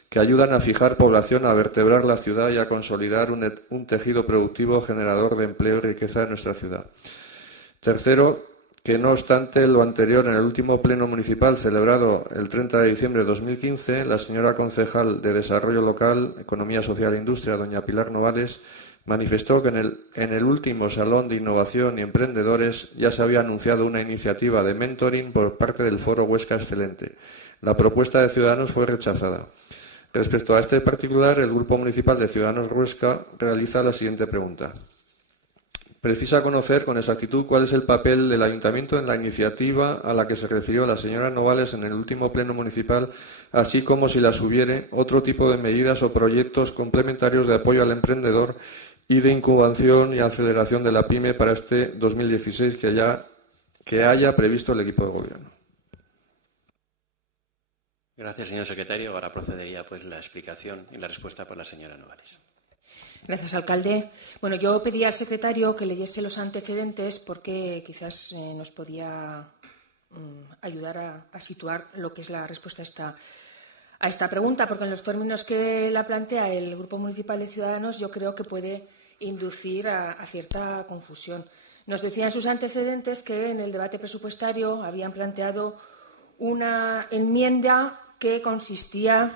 que ayudan a fijar población, a vertebrar la ciudad y a consolidar un tejido productivo generador de empleo y riqueza en nuestra ciudad. Tercero, que no obstante lo anterior, en el último pleno municipal celebrado el 30 de diciembre de 2015, la señora concejal de Desarrollo Local, Economía Social e Industria, doña Pilar Novales, manifestó que en el último Salón de Innovación y Emprendedores ya se había anunciado una iniciativa de mentoring por parte del Foro Huesca Excelente. La propuesta de Ciudadanos fue rechazada. Respecto a este particular, el Grupo Municipal de Ciudadanos Huesca realiza la siguiente pregunta. Precisa conocer con exactitud cuál es el papel del Ayuntamiento en la iniciativa a la que se refirió la señora Novales en el último pleno municipal, así como, si las hubiere, otro tipo de medidas o proyectos complementarios de apoyo al emprendedor y de incubación y aceleración de la PYME para este 2016 que haya previsto el equipo de Gobierno. Gracias, señor secretario. Ahora procedería pues la explicación y la respuesta por la señora Novales. Gracias, alcalde. Bueno, yo pedí al secretario que leyese los antecedentes porque quizás nos podía ayudar a situar lo que es la respuesta a esta pregunta, porque en los términos que la plantea el Grupo Municipal de Ciudadanos yo creo que puede inducir a cierta confusión. Nos decían sus antecedentes que en el debate presupuestario habían planteado una enmienda que consistía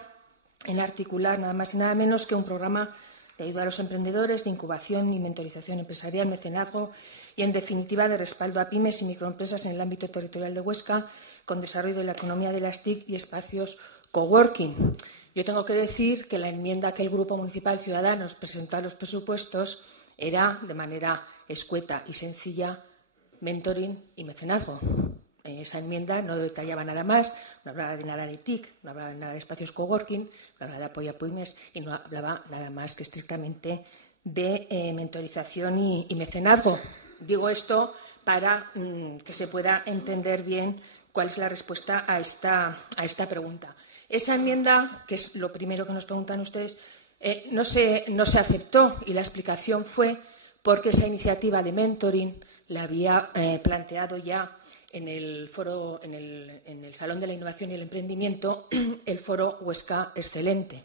en articular nada más y nada menos que un programa de ayuda a los emprendedores, de incubación y mentorización empresarial, mecenazgo y, en definitiva, de respaldo a pymes y microempresas en el ámbito territorial de Huesca con desarrollo de la economía de las TIC y espacios coworking. Yo tengo que decir que la enmienda que el Grupo Municipal Ciudadanos presentó a los presupuestos era, de manera escueta y sencilla, mentoring y mecenazgo. Esa enmienda no detallaba nada más, no hablaba de nada de TIC, no hablaba de nada de espacios coworking, no hablaba de apoyo a pymes y no hablaba nada más que estrictamente de mentorización y mecenazgo. Digo esto para que se pueda entender bien cuál es la respuesta a esta pregunta. Esa enmienda, que es lo primero que nos preguntan ustedes, no se aceptó y la explicación fue porque esa iniciativa de mentoring la había planteado ya en el foro, en el Salón de la Innovación y el Emprendimiento, el Foro Huesca Excelente.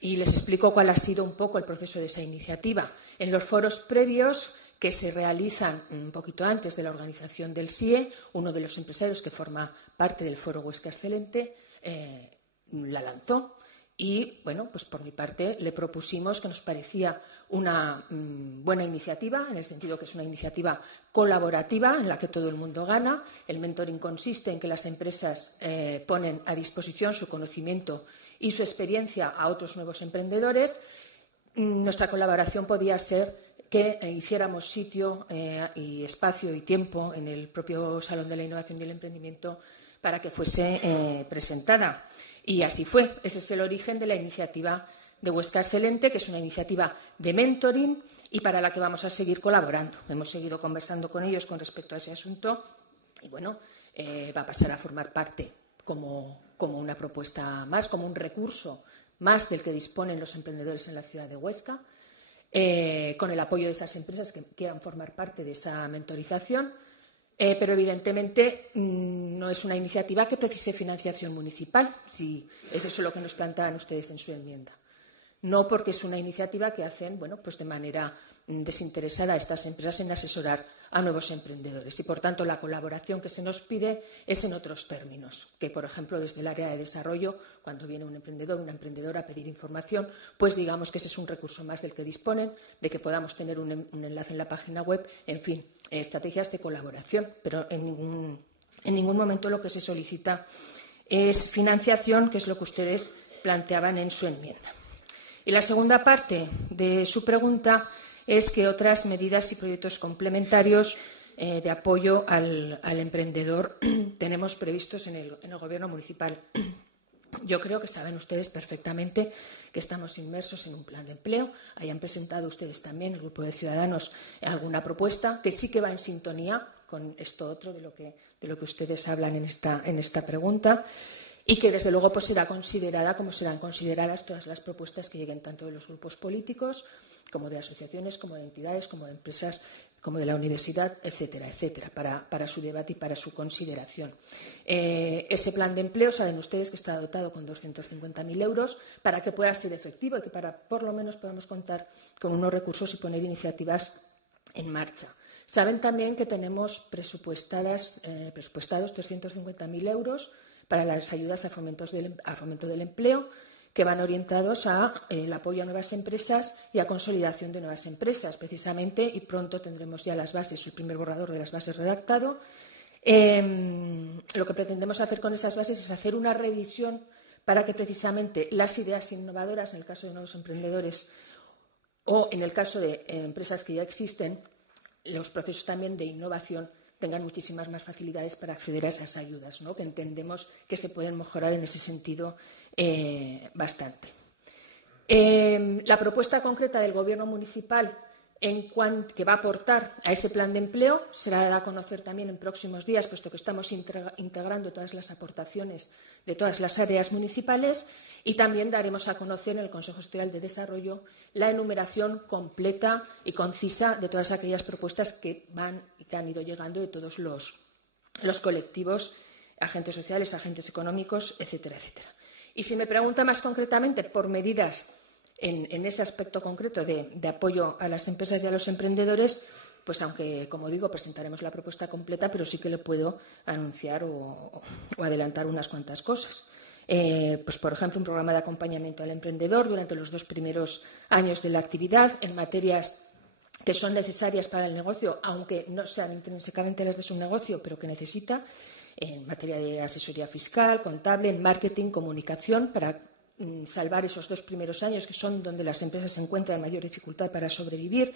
Y les explico cuál ha sido un poco el proceso de esa iniciativa. En los foros previos que se realizan un poquito antes de la organización del SIE, uno de los empresarios que forma parte del Foro Huesca Excelente la lanzó. Y, bueno, pues por mi parte le propusimos que nos parecía una buena iniciativa, en el sentido que es una iniciativa colaborativa en la que todo el mundo gana. El mentoring consiste en que las empresas ponen a disposición su conocimiento y su experiencia a otros nuevos emprendedores. Nuestra colaboración podía ser que hiciéramos sitio y espacio y tiempo en el propio Salón de la Innovación y el Emprendimiento para que fuese presentada. Y así fue. Ese es el origen de la iniciativa de Huesca Excelente, que es una iniciativa de mentoring y para la que vamos a seguir colaborando. Hemos seguido conversando con ellos con respecto a ese asunto y, bueno, va a pasar a formar parte como una propuesta más, como un recurso más del que disponen los emprendedores en la ciudad de Huesca, con el apoyo de esas empresas que quieran formar parte de esa mentorización, pero evidentemente no es una iniciativa que precise financiación municipal, si es eso lo que nos plantean ustedes en su enmienda. No, porque es una iniciativa que hacen, bueno, pues de manera desinteresada a estas empresas en asesorar a nuevos emprendedores. Y, por tanto, la colaboración que se nos pide es en otros términos, que, por ejemplo, desde el área de desarrollo, cuando viene un emprendedor, una emprendedora a pedir información, pues digamos que ese es un recurso más del que disponen, de que podamos tener un enlace en la página web, en fin, estrategias de colaboración, pero en ningún momento lo que se solicita es financiación, que es lo que ustedes planteaban en su enmienda. Y la segunda parte de su pregunta es que otras medidas y proyectos complementarios de apoyo al emprendedor tenemos previstos en el Gobierno municipal. Yo creo que saben ustedes perfectamente que estamos inmersos en un plan de empleo. Hayan presentado ustedes también, el Grupo de Ciudadanos, alguna propuesta que sí que va en sintonía con esto otro de lo que ustedes hablan en esta pregunta. Y que, desde luego, pues será considerada como serán consideradas todas las propuestas que lleguen tanto de los grupos políticos como de asociaciones, como de entidades, como de empresas, como de la universidad, etcétera, etcétera, para su debate y para su consideración. Ese plan de empleo, saben ustedes que está dotado con 250.000 euros para que pueda ser efectivo y que por lo menos podamos contar con unos recursos y poner iniciativas en marcha. Saben también que tenemos presupuestados 350.000 euros para las ayudas a fomento del empleo, que van orientados al apoyo a nuevas empresas y a consolidación de nuevas empresas, precisamente, y pronto tendremos ya las bases, el primer borrador de las bases redactado. Lo que pretendemos hacer con esas bases es hacer una revisión para que precisamente las ideas innovadoras, en el caso de nuevos emprendedores o en el caso de empresas que ya existen, los procesos también de innovación tengan muchísimas más facilidades para acceder a esas ayudas, ¿no? Que entendemos que se pueden mejorar en ese sentido bastante. La propuesta concreta del Gobierno municipal que va a aportar a ese plan de empleo será dada a conocer también en próximos días, puesto que estamos integrando todas las aportaciones de todas las áreas municipales, y también daremos a conocer en el Consejo Sectorial de Desarrollo la enumeración completa y concisa de todas aquellas propuestas que han ido llegando de todos los colectivos, agentes sociales, agentes económicos, etcétera, etcétera. Y si me pregunta más concretamente por medidas en ese aspecto concreto de apoyo a las empresas y a los emprendedores, pues aunque, como digo, presentaremos la propuesta completa, pero sí que le puedo anunciar o adelantar unas cuantas cosas. Pues, por ejemplo, un programa de acompañamiento al emprendedor durante los 2 primeros años de la actividad en materias que son necesarias para el negocio, aunque no sean intrínsecamente las de su negocio, pero que necesita, en materia de asesoría fiscal, contable, en marketing, comunicación, para salvar esos 2 primeros años, que son donde las empresas se encuentran en mayor dificultad para sobrevivir,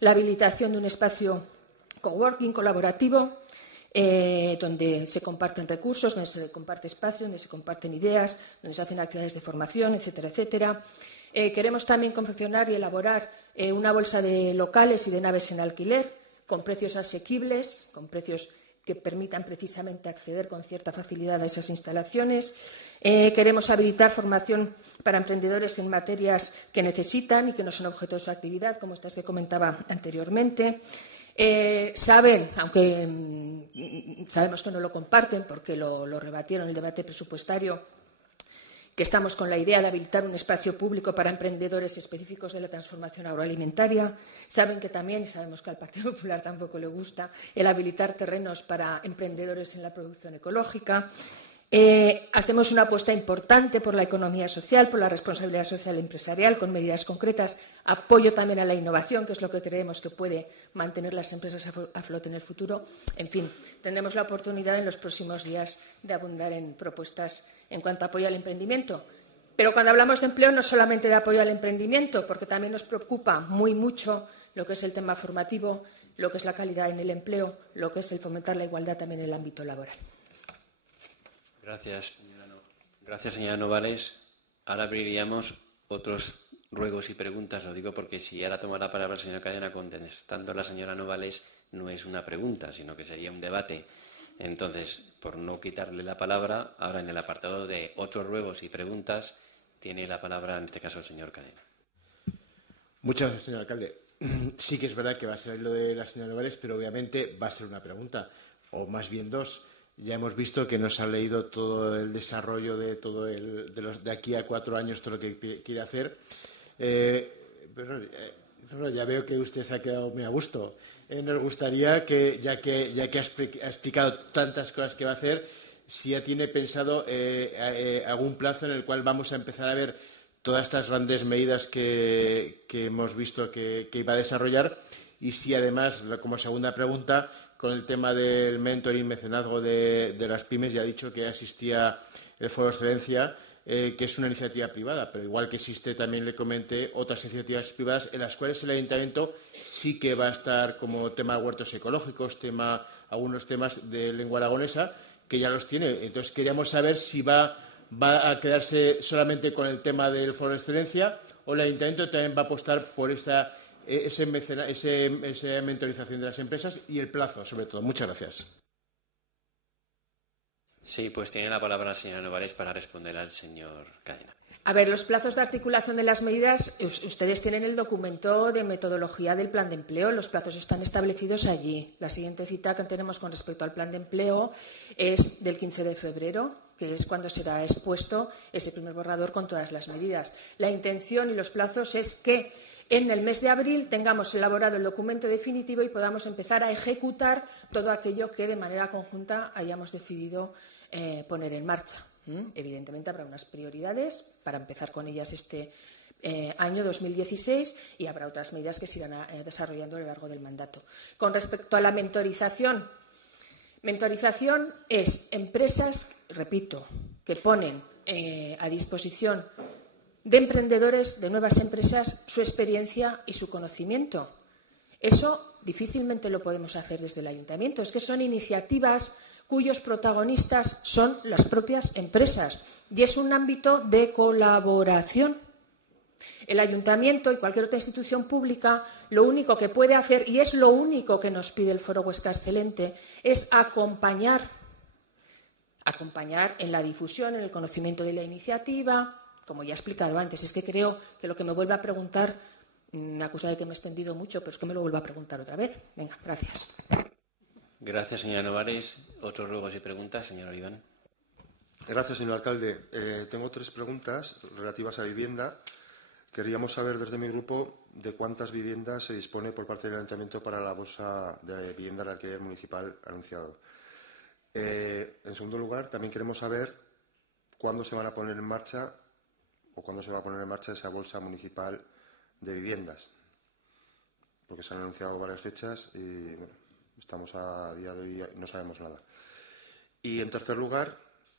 la habilitación de un espacio coworking colaborativo, donde se comparten recursos, donde se comparte espacio, donde se comparten ideas, donde se hacen actividades de formación, etcétera, etcétera. Queremos también confeccionar y elaborar una bolsa de locales y de naves en alquiler con precios asequibles, con precios que permitan precisamente acceder con cierta facilidad a esas instalaciones. Queremos habilitar formación para emprendedores en materias que necesitan y que no son objeto de su actividad, como estas que comentaba anteriormente. Saben, aunque sabemos que no lo comparten porque lo rebatieron en el debate presupuestario, que estamos con la idea de habilitar un espacio público para emprendedores específicos de la transformación agroalimentaria. Saben que también, y sabemos que al Partido Popular tampoco le gusta, el habilitar terrenos para emprendedores en la producción ecológica. Hacemos una apuesta importante por la economía social, por la responsabilidad social empresarial, con medidas concretas. Apoyo también a la innovación, que es lo que creemos que puede mantener las empresas a flote en el futuro. En fin, tendremos la oportunidad en los próximos días de abundar en propuestas en cuanto a apoyo al emprendimiento. Pero cuando hablamos de empleo, no solamente de apoyo al emprendimiento, porque también nos preocupa mucho lo que es el tema formativo, lo que es la calidad en el empleo, lo que es el fomentar la igualdad también en el ámbito laboral. Gracias, señora Novales. Ahora abriríamos ruegos y preguntas, lo digo porque si ahora toma la palabra el señor Cadena contestando a la señora Novales, no es una pregunta, sino que sería un debate. Entonces, por no quitarle la palabra, ahora en el apartado de otros ruegos y preguntas, tiene la palabra en este caso el señor Cadena. Muchas gracias, señor alcalde. Sí que es verdad que va a ser lo de la señora Novales, pero obviamente va a ser una pregunta, o más bien dos. Ya hemos visto que nos ha leído todo el desarrollo de de aquí a 4 años, todo lo que quiere hacer. Pero ya veo que usted se ha quedado muy a gusto. Nos gustaría que, ya que ha explicado tantas cosas que va a hacer, si ya tiene pensado algún plazo en el cual vamos a empezar a ver todas estas grandes medidas que hemos visto que iba a desarrollar, y si además, como segunda pregunta, con el tema del mentoring, mecenazgo de las pymes, ya ha dicho que asistía el Foro Excelencia, que es una iniciativa privada, pero igual que existe, también le comenté, otras iniciativas privadas en las cuales el Ayuntamiento sí que va a estar como tema de huertos ecológicos, algunos temas de lengua aragonesa, que ya los tiene. Entonces queríamos saber si va a quedarse solamente con el tema del Foro de Excelencia, o el Ayuntamiento también va a apostar por esa mentorización de las empresas, y el plazo, sobre todo. Muchas gracias. Sí, pues tiene la palabra la señora Novales para responder al señor Cadena. A ver, los plazos de articulación de las medidas, ustedes tienen el documento de metodología del plan de empleo, los plazos están establecidos allí. La siguiente cita que tenemos con respecto al plan de empleo es del 15 de febrero, que es cuando será expuesto ese primer borrador con todas las medidas. La intención y los plazos es que en el mes de abril tengamos elaborado el documento definitivo y podamos empezar a ejecutar todo aquello que de manera conjunta hayamos decidido poner en marcha. Evidentemente habrá unas prioridades para empezar con ellas este año 2016, y habrá otras medidas que se irán desarrollando a lo largo del mandato. Con respecto a la mentorización es empresas, repito, que ponen a disposición de emprendedores, de nuevas empresas, su experiencia y su conocimiento. Eso difícilmente lo podemos hacer desde el Ayuntamiento. Es que son iniciativas cuyos protagonistas son las propias empresas, y es un ámbito de colaboración. El Ayuntamiento y cualquier otra institución pública lo único que puede hacer, y es lo único que nos pide el Foro Huesca Excelente, es acompañar en la difusión, en el conocimiento de la iniciativa. Como ya he explicado antes, es que creo que lo que me vuelve a preguntar, me acusa de que me he extendido mucho, pero es que me lo vuelvo a preguntar otra vez. Venga, gracias. Gracias, señora Novales. Otros ruegos y preguntas, señor Oliván. Gracias, señor alcalde. Tengo 3 preguntas relativas a vivienda. Queríamos saber desde mi grupo de cuántas viviendas se dispone por parte del Ayuntamiento para la bolsa de vivienda de alquiler municipal anunciado. En segundo lugar, también queremos saber cuándo se van a poner en marcha o cuándo se va a poner en marcha esa bolsa municipal de viviendas, porque se han anunciado varias fechas y bueno, estamos a día de hoy y no sabemos nada. Y en tercer lugar,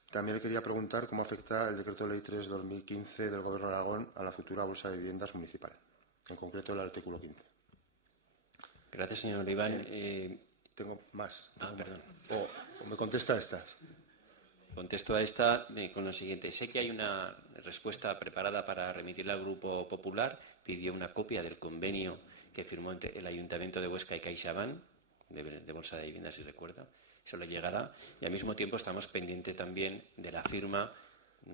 también le quería preguntar cómo afecta el decreto ley 3/2015 del Gobierno de Aragón a la futura bolsa de viviendas municipal, en concreto el artículo 15. Gracias, señor Oliván. Tengo más. Perdón. O me contesta a estas. Contesto a esta con lo siguiente. Sé que hay una respuesta preparada para remitirla al Grupo Popular. Pidió una copia del convenio que firmó entre el Ayuntamiento de Huesca y CaixaBank, de Bolsa de Viviendas, si recuerda. Eso le llegará. Y al mismo tiempo estamos pendientes también de la firma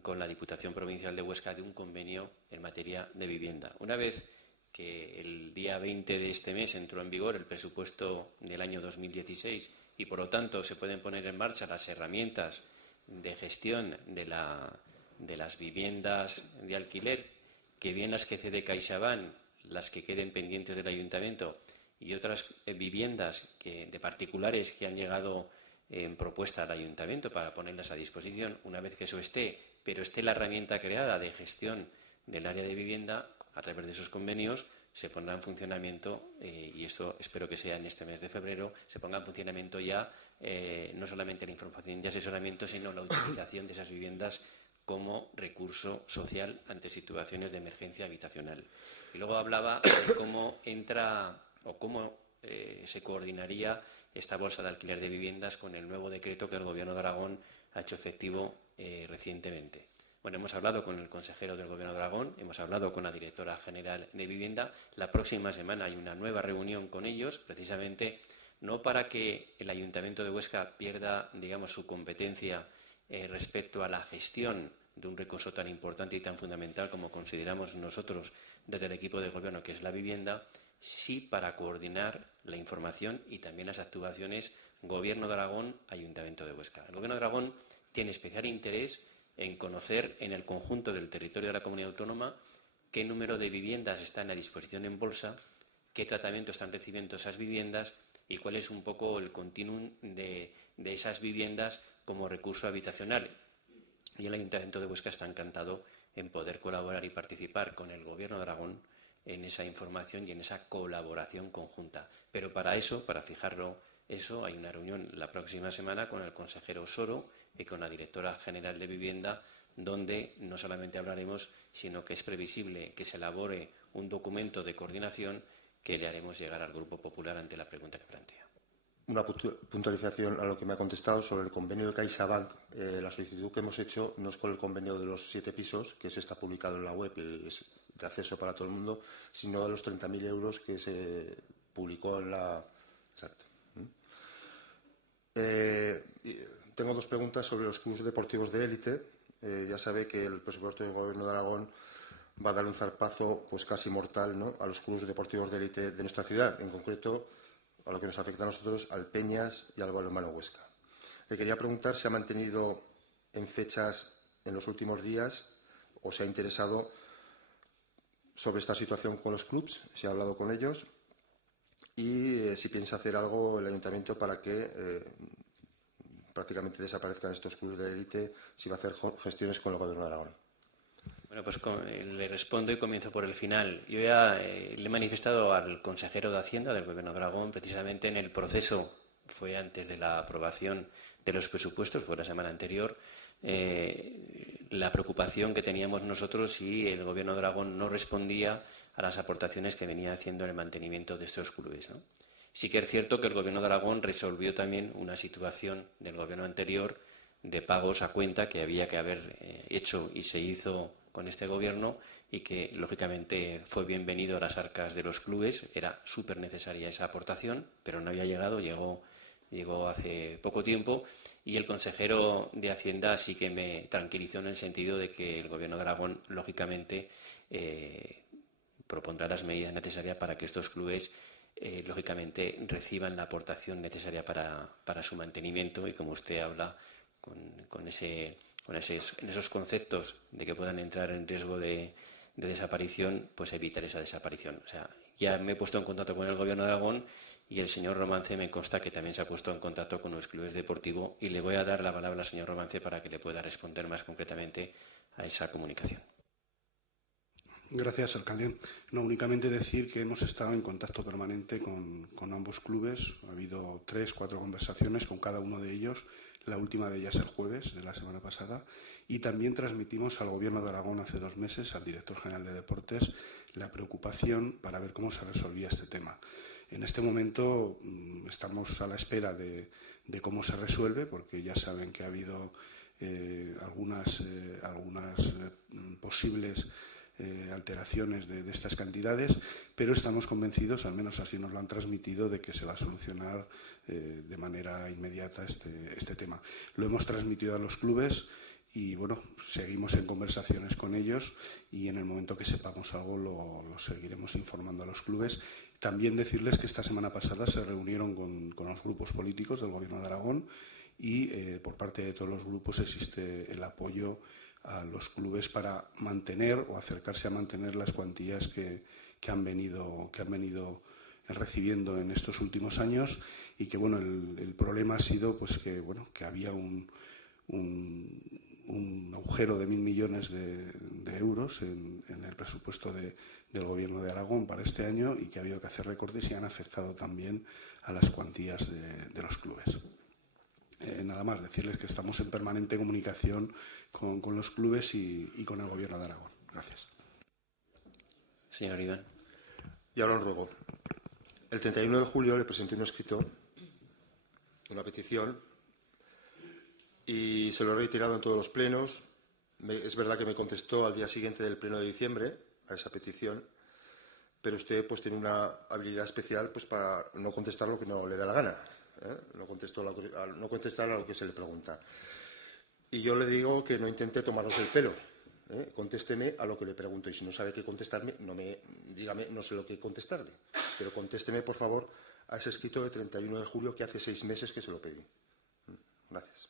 con la Diputación Provincial de Huesca de un convenio en materia de vivienda. Una vez que el día 20 de este mes entró en vigor el presupuesto del año 2016 y, por lo tanto, se pueden poner en marcha las herramientas de gestión de las viviendas de alquiler, que bien las que cede CaixaBank, las que queden pendientes del Ayuntamiento y otras viviendas de particulares que han llegado en propuesta al Ayuntamiento para ponerlas a disposición. Una vez que eso esté, pero esté la herramienta creada de gestión del área de vivienda, a través de esos convenios se pondrá en funcionamiento, y esto espero que sea en este mes de febrero, se ponga en funcionamiento ya no solamente la información y asesoramiento, sino la utilización de esas viviendas como recurso social ante situaciones de emergencia habitacional. Y luego hablaba de cómo entra o cómo se coordinaría esta bolsa de alquiler de viviendas con el nuevo decreto que el Gobierno de Aragón ha hecho efectivo recientemente. Bueno, hemos hablado con el consejero del Gobierno de Aragón, hemos hablado con la directora general de Vivienda. La próxima semana hay una nueva reunión con ellos, precisamente no para que el Ayuntamiento de Huesca pierda, digamos, su competencia respecto a la gestión de un recurso tan importante y tan fundamental como consideramos nosotros desde el equipo de Gobierno, que es la vivienda, sí para coordinar la información y también las actuaciones Gobierno de Aragón, Ayuntamiento de Huesca. El Gobierno de Aragón tiene especial interés en conocer en el conjunto del territorio de la comunidad autónoma qué número de viviendas están a disposición en bolsa, qué tratamiento están recibiendo esas viviendas y cuál es un poco el continuum de esas viviendas como recurso habitacional. Y el Ayuntamiento de Huesca está encantado en poder colaborar y participar con el Gobierno de Aragón en esa información y en esa colaboración conjunta. Pero para eso, para fijarlo eso, hay una reunión la próxima semana con el consejero Osoro y con la directora general de Vivienda, donde no solamente hablaremos, sino que es previsible que se elabore un documento de coordinación que le haremos llegar al Grupo Popular ante la pregunta que plantea. Una puntualización a lo que me ha contestado sobre el convenio de CaixaBank. La solicitud que hemos hecho no es por el convenio de los 7 pisos, que se está publicado en la web y es de acceso para todo el mundo, sino de los 30.000 euros que se publicó en la... Exacto. Tengo 2 preguntas sobre los clubes deportivos de élite. Ya sabe que el presupuesto del Gobierno de Aragón va a dar un zarpazo pues casi mortal, ¿no?, a los clubes deportivos de élite de nuestra ciudad, en concreto a lo que nos afecta a nosotros, al Peñas y al Balonmano Huesca. Le quería preguntar si ha mantenido en fechas en los últimos días o se ha interesado sobre esta situación con los clubes, si ha hablado con ellos y si piensa hacer algo el Ayuntamiento para que prácticamente desaparezcan estos clubes de élite, si va a hacer gestiones con el Gobierno de Aragón. Bueno, pues le respondo y comienzo por el final. Yo ya le he manifestado al consejero de Hacienda del Gobierno de Aragón, precisamente en el proceso, fue antes de la aprobación de los presupuestos, fue la semana anterior, la preocupación que teníamos nosotros si el Gobierno de Aragón no respondía a las aportaciones que venía haciendo en el mantenimiento de estos clubes, ¿no? Sí que es cierto que el Gobierno de Aragón resolvió también una situación del Gobierno anterior de pagos a cuenta que había que haber hecho y se hizo con este Gobierno y que, lógicamente, fue bienvenido a las arcas de los clubes. Era súper necesaria esa aportación, pero no había llegado, llegó hace poco tiempo y el consejero de Hacienda sí que me tranquilizó en el sentido de que el Gobierno de Aragón, lógicamente, propondrá las medidas necesarias para que estos clubes lógicamente reciban la aportación necesaria para su mantenimiento y, como usted habla, en esos conceptos de que puedan entrar en riesgo de desaparición, pues evitar esa desaparición. O sea, ya me he puesto en contacto con el Gobierno de Aragón y el señor Romance me consta que también se ha puesto en contacto con los clubes deportivos y le voy a dar la palabra al señor Romance para que le pueda responder más concretamente a esa comunicación. Gracias, alcalde. No, únicamente decir que hemos estado en contacto permanente con ambos clubes. Ha habido 3, 4 conversaciones con cada uno de ellos, la última de ellas el jueves de la semana pasada. Y también transmitimos al Gobierno de Aragón hace 2 meses, al director general de Deportes, la preocupación para ver cómo se resolvía este tema. En este momento estamos a la espera de cómo se resuelve, porque ya saben que ha habido algunas posibles alteraciones de estas cantidades, pero estamos convencidos, al menos así nos lo han transmitido, de que se va a solucionar de manera inmediata este tema. Lo hemos transmitido a los clubes y, bueno, seguimos en conversaciones con ellos y en el momento que sepamos algo lo seguiremos informando a los clubes. También decirles que esta semana pasada se reunieron con los grupos políticos del Gobierno de Aragón y por parte de todos los grupos existe el apoyo a los clubes para mantener o acercarse a mantener las cuantías que han venido recibiendo en estos últimos años y que, bueno, el problema ha sido pues que había un agujero de 1.000 millones de euros en el presupuesto del Gobierno de Aragón para este año y que ha habido que hacer recortes y han afectado también a las cuantías de los clubes. Nada más, decirles que estamos en permanente comunicación con los clubes y con el Gobierno de Aragón. Gracias. Señor Iván. Y ahora un ruego. El 31 de julio le presenté un escrito, una petición, y se lo he reiterado en todos los plenos es verdad que me contestó al día siguiente del pleno de diciembre a esa petición, pero usted pues tiene una habilidad especial pues para no contestar lo que no le da la gana, no contestar a lo que se le pregunta. Y yo le digo que no intente tomarnos el pelo, contésteme a lo que le pregunto, y si no sabe qué contestarme, dígame, no sé lo que contestarle, pero contésteme, por favor, a ese escrito de 31 de julio que hace 6 meses que se lo pedí. Gracias.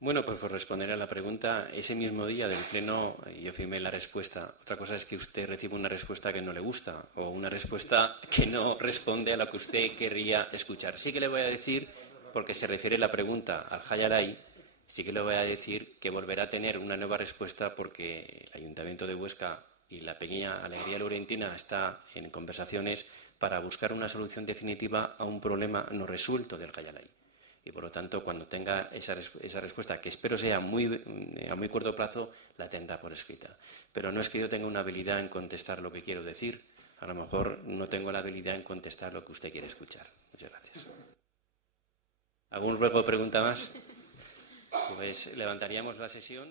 Bueno, pues por responder a la pregunta, ese mismo día del Pleno yo firmé la respuesta. Otra cosa es que usted reciba una respuesta que no le gusta o una respuesta que no responde a lo que usted querría escuchar. Sí que le voy a decir, porque se refiere la pregunta al Jayalay, sí que le voy a decir que volverá a tener una nueva respuesta porque el Ayuntamiento de Huesca y la pequeña Alegría Laurentina está en conversaciones para buscar una solución definitiva a un problema no resuelto del Jayalay. Y, por lo tanto, cuando tenga esa respuesta, que espero sea a muy corto plazo, la tendrá por escrita. Pero no es que yo tenga una habilidad en contestar lo que quiero decir. A lo mejor no tengo la habilidad en contestar lo que usted quiere escuchar. Muchas gracias. ¿Algún ruego o pregunta más? Pues levantaríamos la sesión.